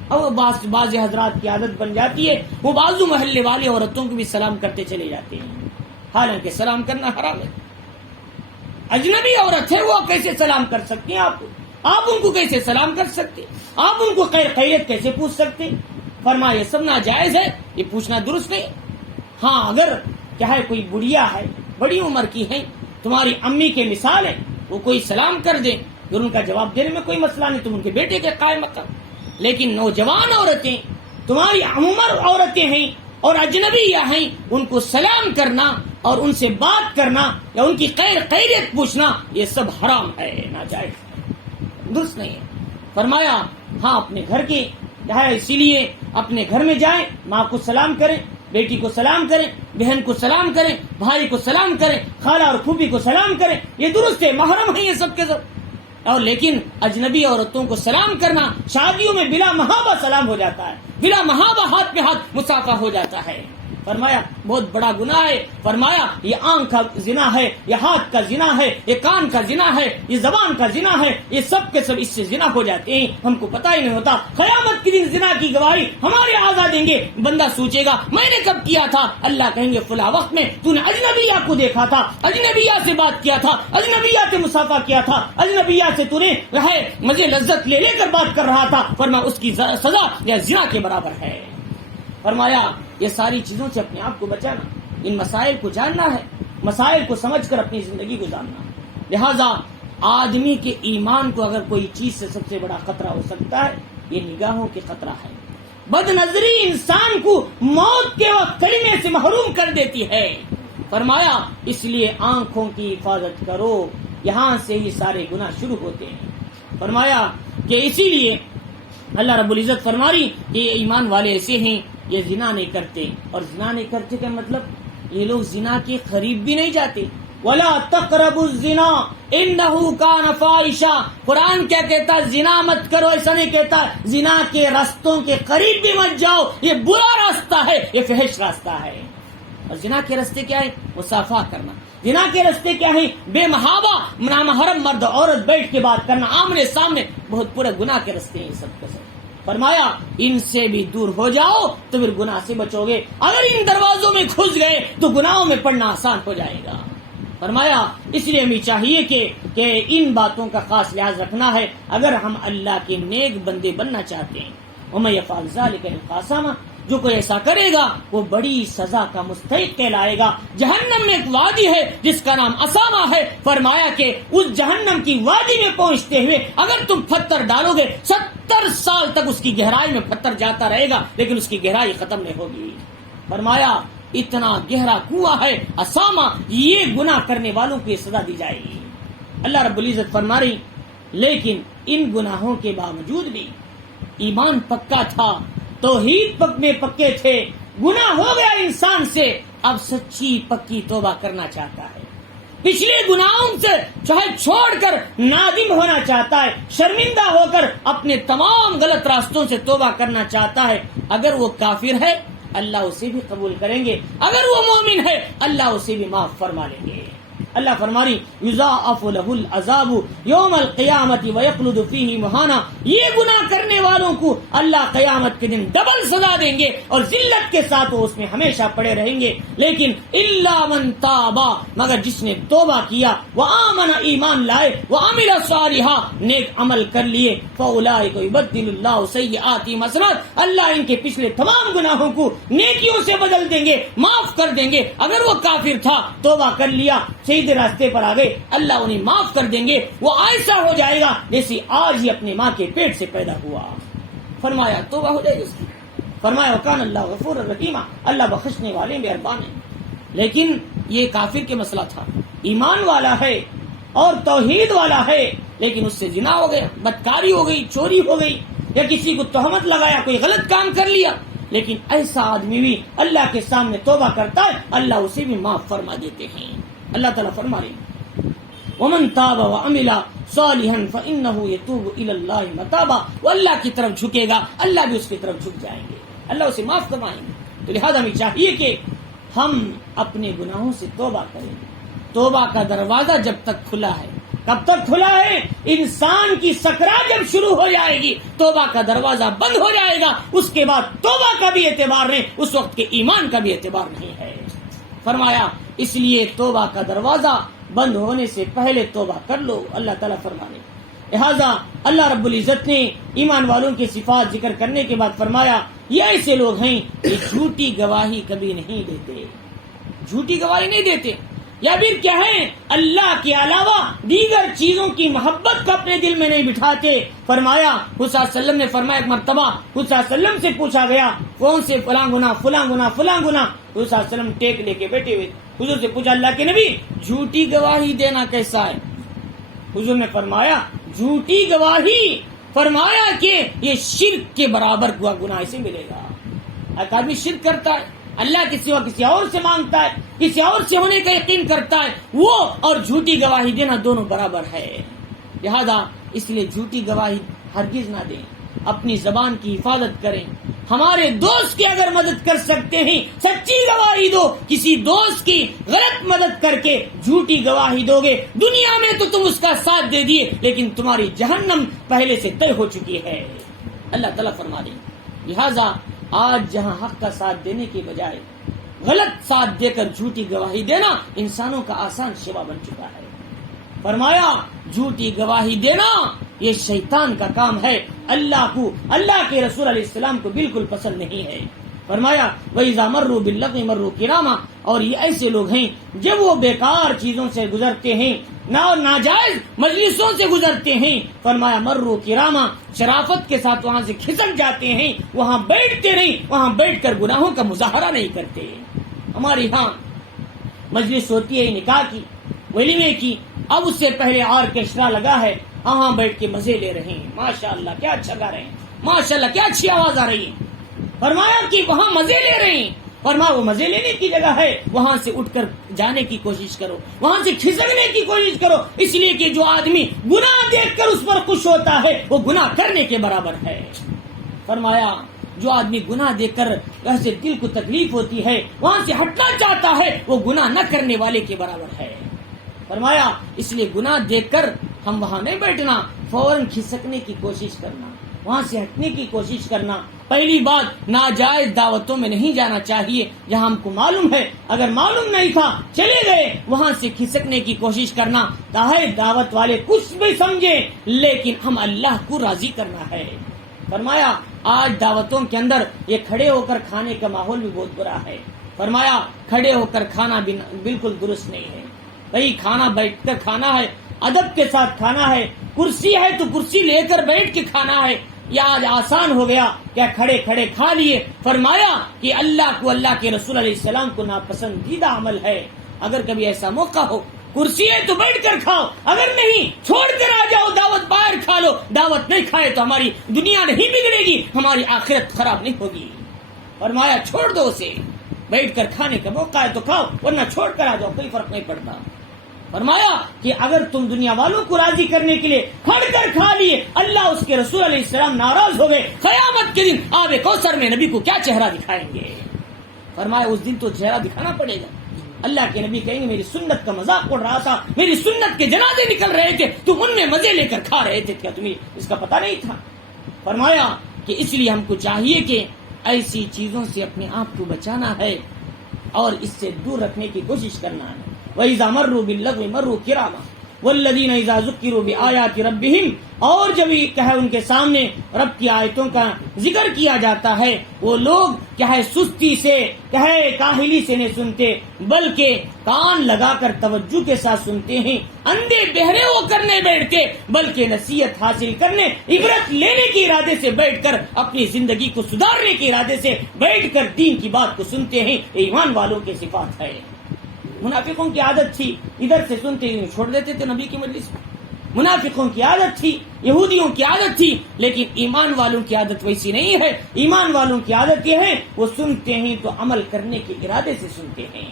اور بعض حضرات کی عادت بن جاتی ہے وہ بازو محلے والی عورتوں کو بھی سلام کرتے چلے جاتے ہیں، حالانکہ سلام کرنا حرام ہے۔ اجنبی عورت ہے وہ کیسے سلام کر سکتے ہیں؟ آپ ان کو کیسے سلام کر سکتے؟ آپ ان کو خیریت کیسے پوچھ سکتے؟ فرمایا یہ سب ناجائز ہے، یہ پوچھنا درست نہیں۔ ہاں اگر کیا ہے کوئی بڑھیا ہے، بڑی عمر کی ہے، تمہاری امی کے مثال ہے، وہ کوئی سلام کر دے پھر ان کا جواب دینے میں کوئی مسئلہ نہیں، تم ان کے بیٹے کے قائم مقام۔ لیکن نوجوان عورتیں، تمہاری عمر عورتیں ہیں اور اجنبیہ ہیں، ان کو سلام کرنا اور ان سے بات کرنا یا ان کی خیریت پوچھنا یہ سب حرام ہے، ناجائز ہے، درست نہیں ہے۔ فرمایا ہاں اپنے گھر کی اسی لیے اپنے گھر میں جائیں، ماں کو سلام کریں، بیٹی کو سلام کریں، بہن کو سلام کریں، بھائی کو سلام کریں، خالہ اور پھوپھی کو سلام کریں، یہ درست ہے، محرم ہیں یہ سب کے سب۔ اور لیکن اجنبی عورتوں کو سلام کرنا شادیوں میں بلا محابہ سلام ہو جاتا ہے، بلا محابہ ہاتھ پہ ہاتھ مصافحہ ہو جاتا ہے۔ فرمایا بہت بڑا گناہ ہے۔ فرمایا یہ آنکھ کا زنا ہے، یہ ہاتھ کا زنا ہے، یہ کان کا زنا ہے، یہ زبان کا زنا ہے، یہ سب کے سب اس سے زنا ہو جاتے ہیں، ہم کو پتہ ہی نہیں ہوتا۔ قیامت کے دن زنا کی گواہی ہمارے اعضاء دیں گے، بندہ سوچے گا میں نے کب کیا تھا؟ اللہ کہیں گے فلاں وقت میں تو نے اجنبیہ کو دیکھا تھا، اجنبیہ سے بات کیا تھا، اجنبیہ سے مصافحہ کیا تھا، اجنبیہ سے تو نے مزے لذت لے کر بات کر رہا تھا۔ فرمایا اس کی سزا یا زنا کے برابر ہے۔ فرمایا یہ ساری چیزوں سے اپنے آپ کو بچانا، ان مسائل کو جاننا ہے، مسائل کو سمجھ کر اپنی زندگی گزارنا۔ لہذا آدمی کے ایمان کو اگر کوئی چیز سے سب سے بڑا خطرہ ہو سکتا ہے یہ نگاہوں کے خطرہ ہے۔ بد نظری انسان کو موت کے وقت کلمے سے محروم کر دیتی ہے۔ فرمایا اس لیے آنکھوں کی حفاظت کرو، یہاں سے ہی سارے گناہ شروع ہوتے ہیں۔ فرمایا کہ اسی لیے اللہ رب العزت فرماری کہ یہ ایمان والے ایسے ہیں یہ زنا نہیں کرتے، اور زنا نہیں کرتے کا مطلب یہ لوگ زنا کے قریب بھی نہیں جاتے۔ وَلَا تَقْرَبُوا الزِّنَا إِنَّهُ كَانَ فَاحِشًا، قرآن کیا کہتا ہے؟ زنا مت کرو، ایسا نہیں کہتا زنا کے راستوں کے قریب بھی مت جاؤ، یہ برا راستہ ہے، یہ فحش راستہ ہے۔ اور زنا کے راستے کیا ہے؟ مصافحہ کرنا۔ زنا کے راستے کیا ہے؟ بے محابہ نامحرم مرد عورت بیٹھ کے بات کرنا آمنے سامنے، بہت پورے گناہ کے راستے ہیں یہ سب کے سب۔ فرمایا ان سے بھی دور ہو جاؤ تو پھر گناہ سے بچو گے، اگر ان دروازوں میں گھس گئے تو گناہوں میں پڑنا آسان ہو جائے گا۔ فرمایا اس لیے ہمیں چاہیے کہ ان باتوں کا خاص لحاظ رکھنا ہے اگر ہم اللہ کے نیک بندے بننا چاہتے ہیں۔ وَمَن يَفْعَلْ ذَلِكَ يَلْقَ أَثَامًا، جو کوئی ایسا کرے گا وہ بڑی سزا کا مستحق کہلائے گا۔ جہنم میں ایک وادی ہے جس کا نام اسامہ ہے، فرمایا کہ اس جہنم کی وادی میں پہنچتے ہوئے اگر تم پتھر ڈالو گے 70 سال تک اس کی گہرائی میں پتھر جاتا رہے گا لیکن اس کی گہرائی ختم نہیں ہوگی۔ فرمایا اتنا گہرا کنواں ہے اسامہ، یہ گناہ کرنے والوں کو یہ سزا دی جائے گی۔ اللہ رب العزت فرما رہی لیکن ان گناہوں کے باوجود بھی ایمان پکا تھا، توحید میں پکے تھے، گناہ ہو گیا انسان سے، اب سچی پکی توبہ کرنا چاہتا ہے، پچھلے گناہوں سے چاہے چھوڑ کر نادم ہونا چاہتا ہے، شرمندہ ہو کر اپنے تمام غلط راستوں سے توبہ کرنا چاہتا ہے۔ اگر وہ کافر ہے اللہ اسے بھی قبول کریں گے، اگر وہ مومن ہے اللہ اسے بھی معاف فرما لیں گے۔ اللہ فرماری یضاعف له العذاب یوم القیامت ویخلد فیہ مہانا، یہ گناہ کرنے والوں کو اللہ قیامت کے دن ڈبل سزا دیں گے اور ذلت کے ساتھ وہ اس میں ہمیشہ پڑے رہیں گے۔ لیکن الا من تابا، مگر جس نے توبہ کیا، وآمن ایمان لائے، وعمل صالحا نیک عمل کر لیے، فاولئک یبدل اللہ سیئاتہم حسنات، اللہ ان کے پچھلے تمام گناہوں کو نیکیوں سے بدل دیں گے، معاف کر دیں گے۔ اگر وہ کافر تھا توبہ کر لیا، سیدھے راستے پر آ گئے، اللہ انہیں معاف کر دیں گے، وہ ایسا ہو جائے گا جیسے آج ہی اپنے ماں کے پیٹ سے پیدا ہوا۔ فرمایا توبہ ہو جائے گی اس کی، فرمایا وکان اللہ غفور الرحیم، اللہ بخشنے والے مہربان ہیں۔ لیکن یہ کافر کے مسئلہ تھا، ایمان والا ہے اور توحید والا ہے لیکن اس سے زنا ہو گیا، بدکاری ہو گئی، چوری ہو گئی، یا کسی کو تہمت لگایا، کوئی غلط کام کر لیا، لیکن ایسا آدمی بھی اللہ کے سامنے توبہ کرتا ہے اللہ اسے بھی معاف فرما دیتے ہیں۔ اللہ تعالیٰ فرما رہے ہیں ومن تاب وعمل صالحا فانه يتوب الى الله متابا، وہ اللہ کی طرف جھکے گا اللہ بھی اس کی طرف جھک جائیں گے، اللہ اسے معاف فرمائیں گے۔ تو لہذا ہمیں چاہیے کہ ہم اپنے گناہوں سے توبہ کریں۔ توبہ کا دروازہ جب تک کھلا ہے، کب تک کھلا ہے؟ انسان کی سکرات جب شروع ہو جائے گی توبہ کا دروازہ بند ہو جائے گا، اس کے بعد توبہ کا بھی اعتبار نہیں، اس وقت کے ایمان کا بھی اعتبار نہیں ہے۔ فرمایا اس لیے توبہ کا دروازہ بند ہونے سے پہلے توبہ کر لو، اللہ تعالیٰ فرمانے۔ لہذا اللہ رب العزت نے ایمان والوں کی صفات ذکر کرنے کے بعد فرمایا یہ ایسے لوگ ہیں کہ جھوٹی گواہی کبھی نہیں دیتے، جھوٹی گواہی نہیں دیتے، یا پھر کیا ہے اللہ کے علاوہ دیگر چیزوں کی محبت کو اپنے دل میں نہیں بٹھاتے۔ فرمایا حضور صلی اللہ علیہ وسلم نے فرمایا ایک مرتبہ حضور صلی اللہ علیہ وسلم سے پوچھا گیا کون سے فلاں گناہ فلاں گناہ فلاں گناہ، حضور صلی اللہ علیہ وسلم ٹیک لے کے بیٹھے ہوئے، حضور سے پوچھا اللہ کے نبی جھوٹی گواہی دینا کیسا ہے؟ حضور نے فرمایا جھوٹی گواہی، فرمایا کہ یہ شرک کے برابر ہوا گناہ سے ملے گا۔ ایک آدمی شرک کرتا ہے، اللہ کے سوا کسی اور سے مانگتا ہے، کسی اور سے ہونے کا یقین کرتا ہے، وہ اور جھوٹی گواہی دینا دونوں برابر ہے۔ لہذا اس لیے جھوٹی گواہی ہرگز نہ دیں، اپنی زبان کی حفاظت کریں۔ ہمارے دوست کی اگر مدد کر سکتے ہیں سچی گواہی دو، کسی دوست کی غلط مدد کر کے جھوٹی گواہی دو گے دنیا میں تو تم اس کا ساتھ دے دیے لیکن تمہاری جہنم پہلے سے طے ہو چکی ہے، اللہ تعالیٰ فرما دیں۔ لہذا آج جہاں حق کا ساتھ دینے کے بجائے غلط ساتھ دے کر جھوٹی گواہی دینا انسانوں کا آسان شیوا بن چکا ہے۔ فرمایا جھوٹی گواہی دینا یہ شیطان کا کام ہے، اللہ کو اللہ کے رسول علیہ السلام کو بالکل پسند نہیں ہے۔ فرمایا وَإِذَا مَرُّوا بِاللَّغْوِ مَرُّوا كِرَامًا، اور یہ ایسے لوگ ہیں جب وہ بیکار چیزوں سے گزرتے ہیں، ناجائز مجلسوں سے گزرتے ہیں، فرمایا مروا کراما، شرافت کے ساتھ وہاں سے کھسک جاتے ہیں، وہاں بیٹھتے نہیں، وہاں بیٹھ کر گناہوں کا مظاہرہ نہیں کرتے۔ ہمارے ہاں مجلس ہوتی ہے نکاح کی، ولیمے کی، اب اس سے پہلے آرکیسٹرا لگا ہے، وہاں بیٹھ کے مزے لے رہے ہیں، ماشاءاللہ کیا اچھا گا رہے ہیں، ماشاءاللہ کیا اچھی آواز آ رہی ہے۔ فرمایا کہ وہاں مزے لے رہے ہیں، فرمایا وہ مزے لینے کی جگہ ہے، وہاں سے اٹھ کر جانے کی کوشش کرو، وہاں سے کھسکنے کی کوشش کرو، اس لیے کہ جو آدمی گناہ دیکھ کر اس پر خوش ہوتا ہے وہ گناہ کرنے کے برابر ہے۔ فرمایا جو آدمی گناہ دیکھ کر ویسے دل کو تکلیف ہوتی ہے، وہاں سے ہٹنا چاہتا ہے، وہ گناہ نہ کرنے والے کے برابر ہے۔ فرمایا اس لیے گناہ دیکھ کر ہم وہاں نہیں بیٹھنا، فوراً کھسکنے کی کوشش کرنا، وہاں سے ہٹنے کی کوشش کرنا۔ پہلی بات ناجائز دعوتوں میں نہیں جانا چاہیے جہاں ہم کو معلوم ہے، اگر معلوم نہیں تھا چلے گئے، وہاں سے کھسکنے کی کوشش کرنا تاہے دعوت والے کچھ بھی سمجھے لیکن ہم اللہ کو راضی کرنا ہے۔ فرمایا آج دعوتوں کے اندر یہ کھڑے ہو کر کھانے کا ماحول بھی بہت برا ہے۔ فرمایا کھڑے ہو کر کھانا بالکل درست نہیں ہے، بھائی کھانا بیٹھ کر کھانا ہے، ادب کے ساتھ کھانا ہے، کرسی ہے تو کرسی لے کر بیٹھ کے کھانا ہے، یہ آج آسان ہو گیا، کیا کھڑے کھڑے کھا لیے. فرمایا کہ اللہ کو، اللہ کے رسول علیہ السلام کو ناپسندیدہ عمل ہے. اگر کبھی ایسا موقع ہو، کرسی ہے تو بیٹھ کر کھاؤ، اگر نہیں چھوڑ کر آ جاؤ، دعوت باہر کھا لو. دعوت نہیں کھائے تو ہماری دنیا نہیں بگڑے گی، ہماری آخرت خراب نہیں ہوگی. فرمایا چھوڑ دو اسے، بیٹھ کر کھانے کا موقع ہے تو کھاؤ، ورنہ چھوڑ کر آ جاؤ، کوئی فرق نہیں پڑتا. فرمایا کہ اگر تم دنیا والوں کو راضی کرنے کے لیے کھڑ کر کھا لیے، اللہ اس کے رسول علیہ السلام ناراض ہو گئے، قیامت کے دن آب کوثر میں نبی کو کیا چہرہ دکھائیں گے؟ فرمایا اس دن تو چہرہ دکھانا پڑے گا. اللہ کے نبی کہیں گے میری سنت کا مذاق اڑ رہا تھا، میری سنت کے جنازے نکل رہے تھے، تم ان میں مزے لے کر کھا رہے تھے، کیا تمہیں اس کا پتہ نہیں تھا؟ فرمایا کہ اس لیے ہم کو چاہیے کہ ایسی چیزوں سے اپنے آپ کو بچانا ہے اور اس سے دور رکھنے کی کوشش کرنا ہے. وَإِذَا مَرُّوا بِاللَّغْوِ مَرُّوا كِرَامًا وَالَّذِينَ إِذَا ذُكِّرُوا بِآيَاتِ رَبِّهِمْ، اور جب یہ کہے ان کے سامنے رب کی آیتوں کا ذکر کیا جاتا ہے، وہ لوگ کہے سستی سے، کہے کاہلی سے نہیں سنتے، بلکہ کان لگا کر توجہ کے ساتھ سنتے ہیں. اندھے بہرے ہو کر نہیں بیٹھتے، بلکہ نصیحت حاصل کرنے، عبرت لینے کے ارادے سے بیٹھ کر، اپنی زندگی کو سدھارنے کے ارادے سے بیٹھ کر دین کی بات کو سنتے ہیں. ایمان والوں کی صفات ہے. منافقوں کی عادت تھی، ادھر سے سنتے ہی چھوڑ دیتے تھے نبی کی مجلس میں. منافقوں کی عادت تھی، یہودیوں کی عادت تھی، لیکن ایمان والوں کی عادت ویسی نہیں ہے. ایمان والوں کی عادت یہ ہے، وہ سنتے ہیں تو عمل کرنے کے ارادے سے سنتے ہیں،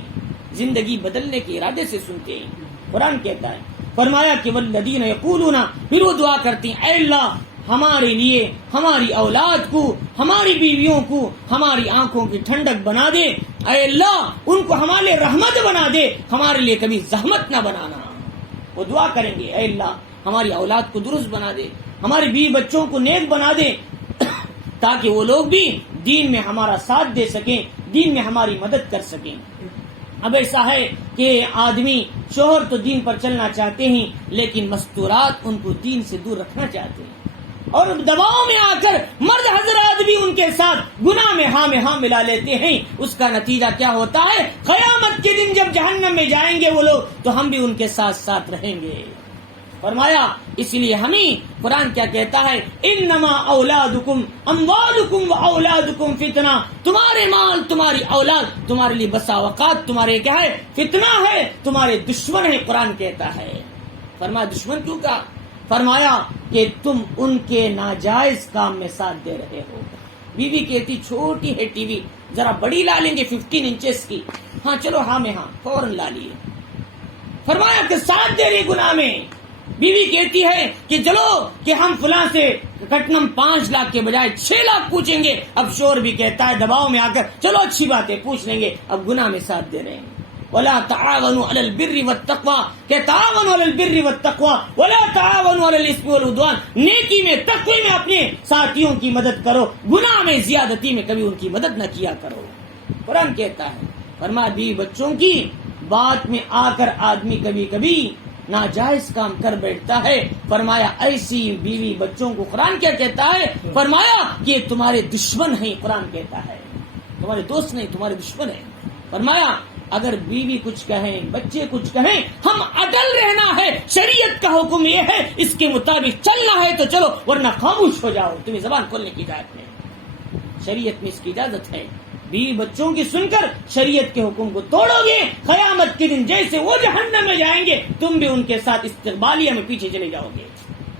زندگی بدلنے کے ارادے سے سنتے ہیں. قرآن کہتا ہے، فرمایا کہ والذین یقولون، پھر وہ دعا کرتی ہیں اے اللہ ہمارے لیے، ہماری اولاد کو، ہماری بیویوں کو، ہماری آنکھوں کی ٹھنڈک بنا دے. اے اللہ ان کو ہمارے لیے رحمت بنا دے، ہمارے لیے کبھی زحمت نہ بنانا. وہ دعا کریں گے اے اللہ ہماری اولاد کو درست بنا دے، ہمارے بیوی بچوں کو نیک بنا دے، تاکہ وہ لوگ بھی دین میں ہمارا ساتھ دے سکیں، دین میں ہماری مدد کر سکیں. اب ایسا ہے کہ آدمی، شوہر تو دین پر چلنا چاہتے ہیں، لیکن مستورات ان کو دین سے دور رکھنا چاہتے ہیں، اور دباؤ میں آ کر مرد حضرات بھی ان کے ساتھ گناہ میں ہاں ملا لیتے ہیں. اس کا نتیجہ کیا ہوتا ہے؟ قیامت کے دن جب جہنم میں جائیں گے وہ لوگ، تو ہم بھی ان کے ساتھ رہیں گے. فرمایا اس لیے ہمیں قرآن کیا کہتا ہے، انما اولادکم اموالکم و اولادکم فتنہ، تمہارے مال، تمہاری اولاد تمہارے لیے بسا اوقات تمہارے کیا ہے؟ فتنہ ہے، تمہارے دشمن ہے. قرآن کہتا ہے. فرمایا دشمن کیوں کہا؟ فرمایا کہ تم ان کے ناجائز کام میں ساتھ دے رہے ہو. بیوی کہتی چھوٹی ہے ٹی وی، ذرا بڑی لا لیں گے 15 انچز کی، ہاں چلو ہاں میں ہاں فوراً لا لیے. فرمایا کہ ساتھ دے رہی گناہ میں. بیوی کہتی ہے کہ چلو کہ ہم فلاں سے کٹنم 5 لاکھ کے بجائے 6 لاکھ پوچھیں گے. اب شور بھی کہتا ہے دباؤ میں آ کر چلو اچھی بات ہے پوچھ لیں گے، اب گناہ میں ساتھ دے رہے ہیں. ولا تعاونوا على البر والتقوى، کہ تعاونوا على البر والتقوى ولا تعاونوا على الاثم والعدوان، نیکی میں، تقوی میں اپنے ساتھیوں کی مدد کرو، گناہ میں، زیادتی میں کبھی ان کی مدد نہ کیا کرو. قرآن کہتا ہے. فرمایا بیوی بچوں کی بات میں آ کر آدمی کبھی کبھی ناجائز کام کر بیٹھتا ہے. فرمایا ایسی بیوی بچوں کو قرآن کیا کہتا ہے؟ فرمایا کہ تمہارے دشمن ہیں. قرآن کہتا ہے تمہارے دوست نہیں، تمہارے دشمن ہیں. فرمایا اگر بیوی کچھ کہیں، بچے کچھ کہیں، ہم اٹل رہنا ہے. شریعت کا حکم یہ ہے اس کے مطابق چلنا ہے تو چلو، ورنہ خاموش ہو جاؤ. تمہیں زبان کھولنے کی اجازت ہے، شریعت میں اس کی اجازت ہے. بیوی بچوں کی سن کر شریعت کے حکم کو توڑو گے، قیامت کے دن جیسے وہ جہنم میں جائیں گے تم بھی ان کے ساتھ استقبالیہ میں پیچھے چلے جاؤ گے.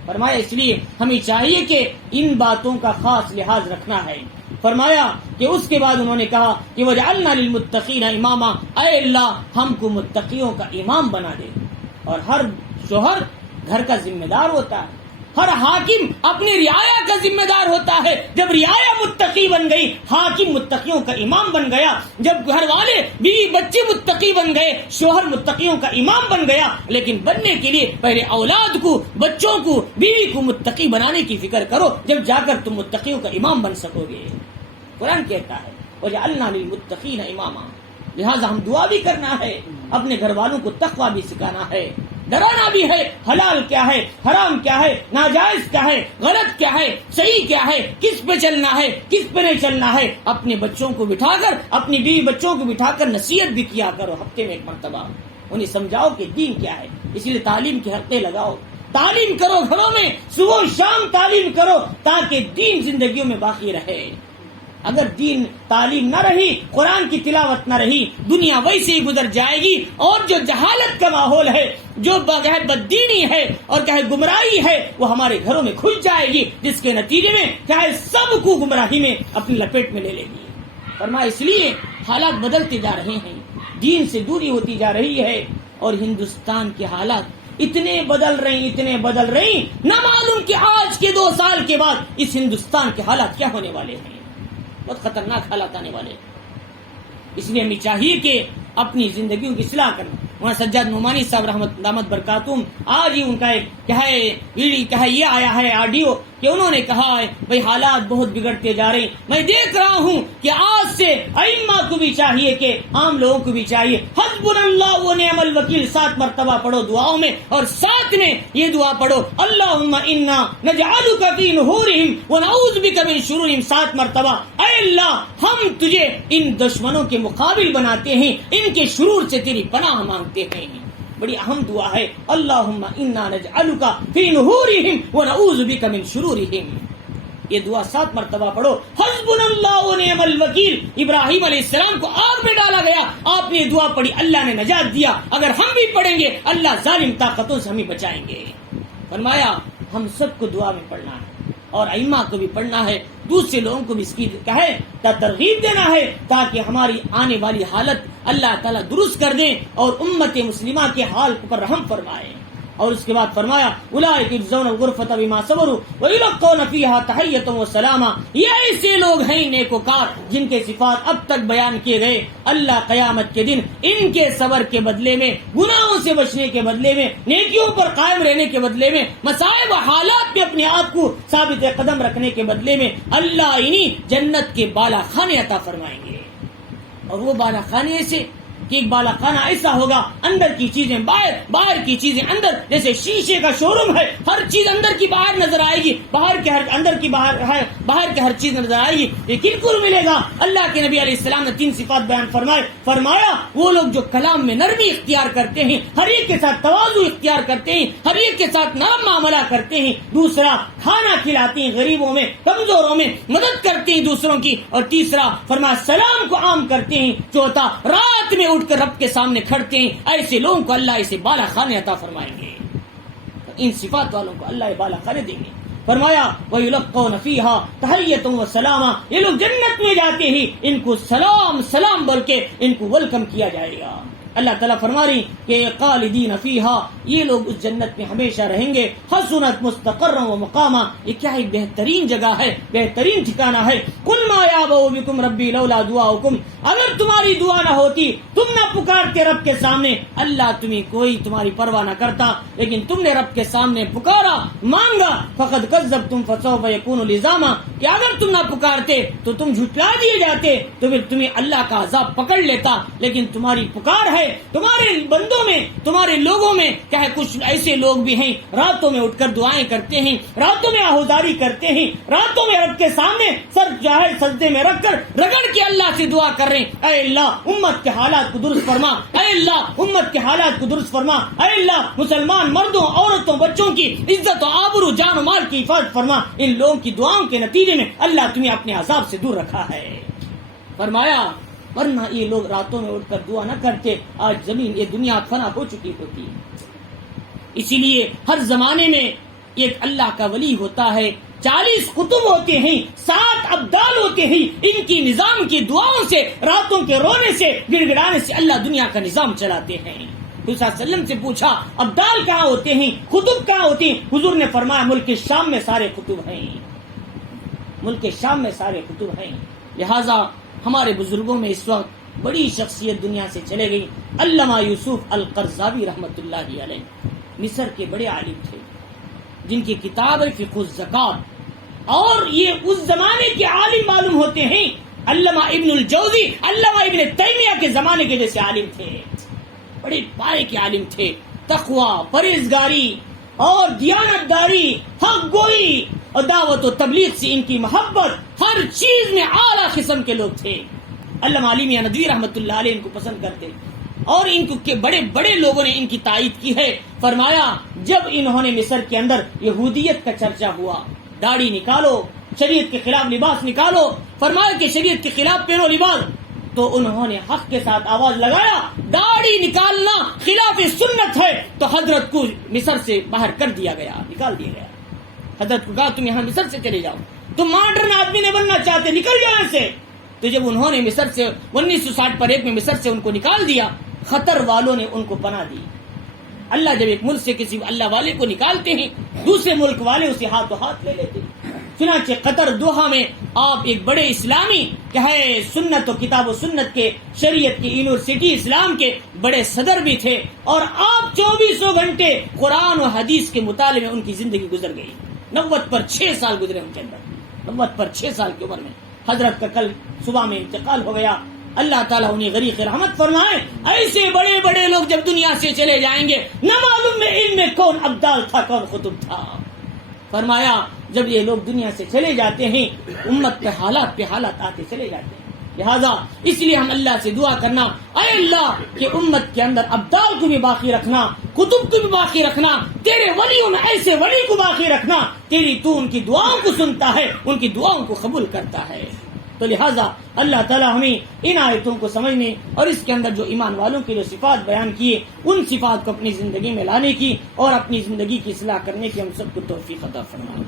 فرمایا اس لیے ہمیں چاہیے کہ ان باتوں کا خاص لحاظ رکھنا ہے. فرمایا کہ اس کے بعد انہوں نے کہا کہ وجعلنا للمتقین اماما، اے اللہ ہم کو متقیوں کا امام بنا دے. اور ہر شوہر گھر کا ذمہ دار ہوتا ہے، ہر حاکم اپنی رعایا کا ذمہ دار ہوتا ہے. جب رعایا متقی بن گئی، حاکم متقیوں کا امام بن گیا. جب گھر والے، بیوی بچے متقی بن گئے، شوہر متقیوں کا امام بن گیا. لیکن بننے کے لیے پہلے اولاد کو، بچوں کو، بیوی کو متقی بنانے کی فکر کرو، جب جا کر تم متقیوں کا امام بن سکو گے. قرآن کہتا ہے وجعلنا للمتقین اماما. لہذا ہم دعا بھی کرنا ہے، اپنے گھر والوں کو تقویٰ بھی سکھانا ہے، ڈرانا بھی ہے. حلال کیا ہے، حرام کیا ہے، ناجائز کیا ہے، غلط کیا ہے، صحیح کیا ہے، کس پہ چلنا ہے، کس پہ نہیں چلنا ہے. اپنے بچوں کو بٹھا کر، اپنی بیوی بچوں کو بٹھا کر نصیحت بھی کیا کرو. ہفتے میں ایک مرتبہ انہیں سمجھاؤ کہ دین کیا ہے. اسی لیے تعلیم کے حلقے لگاؤ، تعلیم کرو گھروں میں، صبح و شام تعلیم کرو تاکہ دین زندگیوں میں باقی رہے۔ اگر دین تعلیم نہ رہی، قرآن کی تلاوت نہ رہی، دنیا ویسے ہی گزر جائے گی، اور جو جہالت کا ماحول ہے، جو بغیر بددینی ہے اور کہے گمراہی ہے، وہ ہمارے گھروں میں کھل جائے گی، جس کے نتیجے میں چاہے سب کو گمراہی میں اپنی لپیٹ میں لے لے گی۔ فرمایا اس لیے حالات بدلتے جا رہے ہیں، دین سے دوری ہوتی جا رہی ہے، اور ہندوستان کے حالات اتنے بدل رہے ہیں، نہ معلوم کہ آج کے 2 سال کے بعد اس ہندوستان کے حالات کیا ہونے والے ہیں۔ بہت خطرناک حالات آنے والے، اس لیے ہمیں چاہیے کہ اپنی زندگیوں کی اصلاح کرنا۔ وہاں سجاد نعمانی صاحب رحمت برکاتہم، آج ہی ان کا یہ آیا ہے آڈیو کہ انہوں نے کہا ہے بھئی حالات بہت بگڑتے جا رہے ہیں، میں دیکھ رہا ہوں کہ آج سے ائمہ کو بھی چاہیے کہ عام لوگوں کو بھی چاہیے حسبنا اللہ و نعم الوکیل 7 مرتبہ پڑھو دعاؤں میں، اور ساتھ میں یہ دعا پڑھو اللہم انا نجعلک فی نحورہم ونعوذ بک من شرورہم 7 مرتبہ۔ اے اللہ، ہم تجھے ان دشمنوں کے مقابل بناتے ہیں، ان کے شرور سے تیری پناہ مانگتے ہیں۔ بڑی اہم دعا ہے، اللہم انا نجعلک فی نحورہم ونعوذ بک من شرورہم۔ یہ دعا 7 مرتبہ پڑھو۔ حسبنا اللہ و نعم الوکیل، ابراہیم علیہ السلام کو آگ میں ڈالا گیا، آپ نے دعا پڑھی، اللہ نے نجات دیا۔ اگر ہم بھی پڑھیں گے اللہ ظالم طاقتوں سے ہمیں بچائیں گے۔ فرمایا ہم سب کو دعا میں پڑھنا ہے، اور ائمہ کو بھی پڑھنا ہے، دوسرے لوگوں کو بھی اس کی ترغیب دینا ہے، تاکہ ہماری آنے والی حالت اللہ تعالیٰ درست کر دیں اور امت مسلمہ کے حال پر رحم فرمائے۔ اور اس کے بعد فرمایا اولئک یجزون الغرفۃ بما صبروا ویلقون فیہا تحیۃ وسلاما، یہ ایسے لوگ ہیں نیکوکار جن کے صفات اب تک بیان کیے گئے، اللہ قیامت کے دن ان کے صبر کے بدلے میں، گناہوں سے بچنے کے بدلے میں، نیکیوں پر قائم رہنے کے بدلے میں، مصائب و حالات میں اپنے آپ کو ثابت قدم رکھنے کے بدلے میں اللہ انہیں جنت کے بالا خانے عطا فرمائیں گے۔ اور وہ بالا خانے ایسے کہ ایک بالا خانہ ایسا ہوگا، اندر کی چیزیں باہر، باہر کی چیزیں اندر، جیسے شیشے کا شو روم ہے، ہر چیز اندر کی باہر نظر آئے گی، باہر کے اندر کی باہر ہے، باہر کے ہر چیز نظر آئے گی۔ لیکن کن ملے گا؟ اللہ کے نبی علیہ السلام نے 3 صفات بیان فرمایا وہ لوگ جو کلام میں نرمی اختیار کرتے ہیں، ہر ایک کے ساتھ تواضع اختیار کرتے ہیں، ہر ایک کے ساتھ نرم معاملہ کرتے ہیں، دوسرا کھانا کھلاتے ہیں غریبوں میں، کمزوروں میں مدد کرتے ہیں دوسروں کی، اور تیسرا فرمایا سلام کو عام کرتے ہیں، چوتھا رات میں اٹھ کر رب کے سامنے کھڑتے ہیں۔ ایسے لوگوں کو اللہ اسے بالا خانے عطا فرمائیں گے، ان صفات والوں کو اللہ بالا خانے دیں گے۔ فرمایا وَيُلَقَّوْنَ فِيهَا تَحِيَّةٌ وَسَلَامًا، یہ لوگ جنت میں جاتے ہی ان کو سلام سلام بول کے ان کو ویلکم کیا جائے گا۔ اللہ تعالیٰ فرما رہی کہ خالدین فیہا، یہ لوگ اس جنت میں ہمیشہ رہیں گے، حسنت مستقرا و مقاما، یہ کیا ہے بہترین جگہ ہے، بہترین ٹھکانہ ہے۔ قل ما یعبأ بکم ربی لولا دعاؤکم، اگر تمہاری دعا نہ ہوتی، تم نہ پکارتے رب کے سامنے، اللہ تمہیں کوئی تمہاری پرواہ نہ کرتا، لیکن تم نے رب کے سامنے پکارا، مانگا، فقد کذبتم فسوف یکون لزاما، کہ اگر تم نہ پکارتے تو تم جھٹلا دیے جاتے، تو پھر تمہیں اللہ کا عذاب پکڑ لیتا، لیکن تمہاری پکار ہے۔ تمہارے بندوں میں، تمہارے لوگوں میں کیا ہے، کچھ ایسے لوگ بھی ہیں راتوں میں اٹھ کر دعائیں کرتے ہیں، راتوں میں آہوداری کرتے ہیں، راتوں میں رب کے سامنے سر جاہر سجدے میں رکھ کر رگڑ کے اللہ سے دعا کر رہے ہیں، اے اللہ امت کے حالات کو درست فرما، اے اللہ امت کے حالات کو درست فرما، اے اللہ مسلمان مردوں عورتوں بچوں کی عزت و آبرو جان و مال کی حفاظت فرما۔ ان لوگوں کی دعاؤں کے نتیجے میں اللہ تمہیں اپنے عذاب سے دور رکھا ہے۔ فرمایا ورنہ یہ لوگ راتوں میں اٹھ کر دعا نہ کرتے، آج زمین یہ دنیا فنا ہو چکی ہوتی۔ اسی لیے ہر زمانے میں ایک اللہ کا ولی ہوتا ہے، 40 قطب ہوتے ہیں، 7 ابدال ہوتے ہیں، ان کی نظام کی دعاؤں سے، راتوں کے رونے سے، گڑ گڑانے سے اللہ دنیا کا نظام چلاتے ہیں۔ حضور صلی اللہ علیہ وسلم سے پوچھا ابدال کہاں ہوتے ہیں، قطب کہاں ہوتے ہیں؟ حضور نے فرمایا ملک شام میں سارے قطب ہیں، ملک شام میں سارے قطب ہیں۔ لہذا ہمارے بزرگوں میں اس وقت بڑی شخصیت دنیا سے چلے گئی، علامہ یوسف القرضاوی رحمۃ اللہ علیہ، مصر کے بڑے عالم تھے، جن کی کتاب ہے فقہ الزکات، اور یہ اس زمانے کے عالم معلوم ہوتے ہیں، علامہ ابن الجوزی، علامہ ابن تیمیہ کے زمانے کے جیسے عالم تھے، بڑے پائے کے عالم تھے، تقوی، پرہیزگاری اور دیانت داری، حق گوئی اور دعوت و تبلیغ سے ان کی محبت، ہر چیز میں اعلیٰ قسم کے لوگ تھے۔ علامہ علی میاں ندوی رحمۃ اللہ علیہ ان کو پسند کرتے، اور ان کے بڑے بڑے لوگوں نے ان کی تائید کی ہے. فرمایا جب انہوں نے مصر کے اندر یہودیت کا چرچا ہوا، داڑھی نکالو، شریعت کے خلاف لباس نکالو، فرمایا کہ شریعت کے خلاف پہنو لباس، تو انہوں نے حق کے ساتھ آواز لگایا داڑھی نکالنا خلاف سنت ہے. تو حضرت کو مصر سے باہر کر دیا گیا، نکال دیا گیا. حضرت کو کہا تم یہاں مصر سے چلے جاؤ، تم ماڈرن آدمی نہیں بننا چاہتے، نکل جاؤ ایسے. تو جب انہوں نے مصر سے 1961 میں مصر سے ان کو نکال دیا، قطر والوں نے ان کو پناہ دی. اللہ جب ایک ملک سے کسی اللہ والے کو نکالتے ہیں، دوسرے ملک والے اسے ہاتھوں ہاتھ لے لیتے ہیں. چنانچہ قطر دوحہ میں آپ ایک بڑے اسلامی کہ ہے سنت و کتاب و سنت کے، شریعت کی یونیورسٹی اسلام کے بڑے صدر بھی تھے، اور آپ 24 گھنٹے قرآن و حدیث کے مطالعے میں ان کی زندگی گزر گئی. 90 پر 6 سال گزرے ان کے اندر، 90 پر 6 سال کی عمر میں. حضرت کا کل صبح میں انتقال ہو گیا. اللہ تعالیٰ انہیں غریق رحمت فرمائے. ایسے بڑے بڑے لوگ جب دنیا سے چلے جائیں گے، نہ معلوم میں علم میں کون ابدال تھا کون خطب تھا. فرمایا جب یہ لوگ دنیا سے چلے جاتے ہیں، امت پہ حالات آتے چلے جاتے ہیں. لہذا اس لیے ہم اللہ سے دعا کرنا، اے اللہ کہ امت کے اندر ابدال کو بھی باقی رکھنا، کتب کو بھی باقی رکھنا، تیرے ولیوں میں ایسے ولی کو باقی رکھنا تو ان کی دعاؤں کو سنتا ہے، ان کی دعاؤں کو قبول کرتا ہے. تو لہٰذا اللہ تعالیٰ ہمیں ان آیتوں کو سمجھنے اور اس کے اندر جو ایمان والوں کے جو صفات بیان کیے ان صفات کو اپنی زندگی میں لانے کی اور اپنی زندگی کی اصلاح کرنے کی ہم سب کو توفیق عطا فرمائے.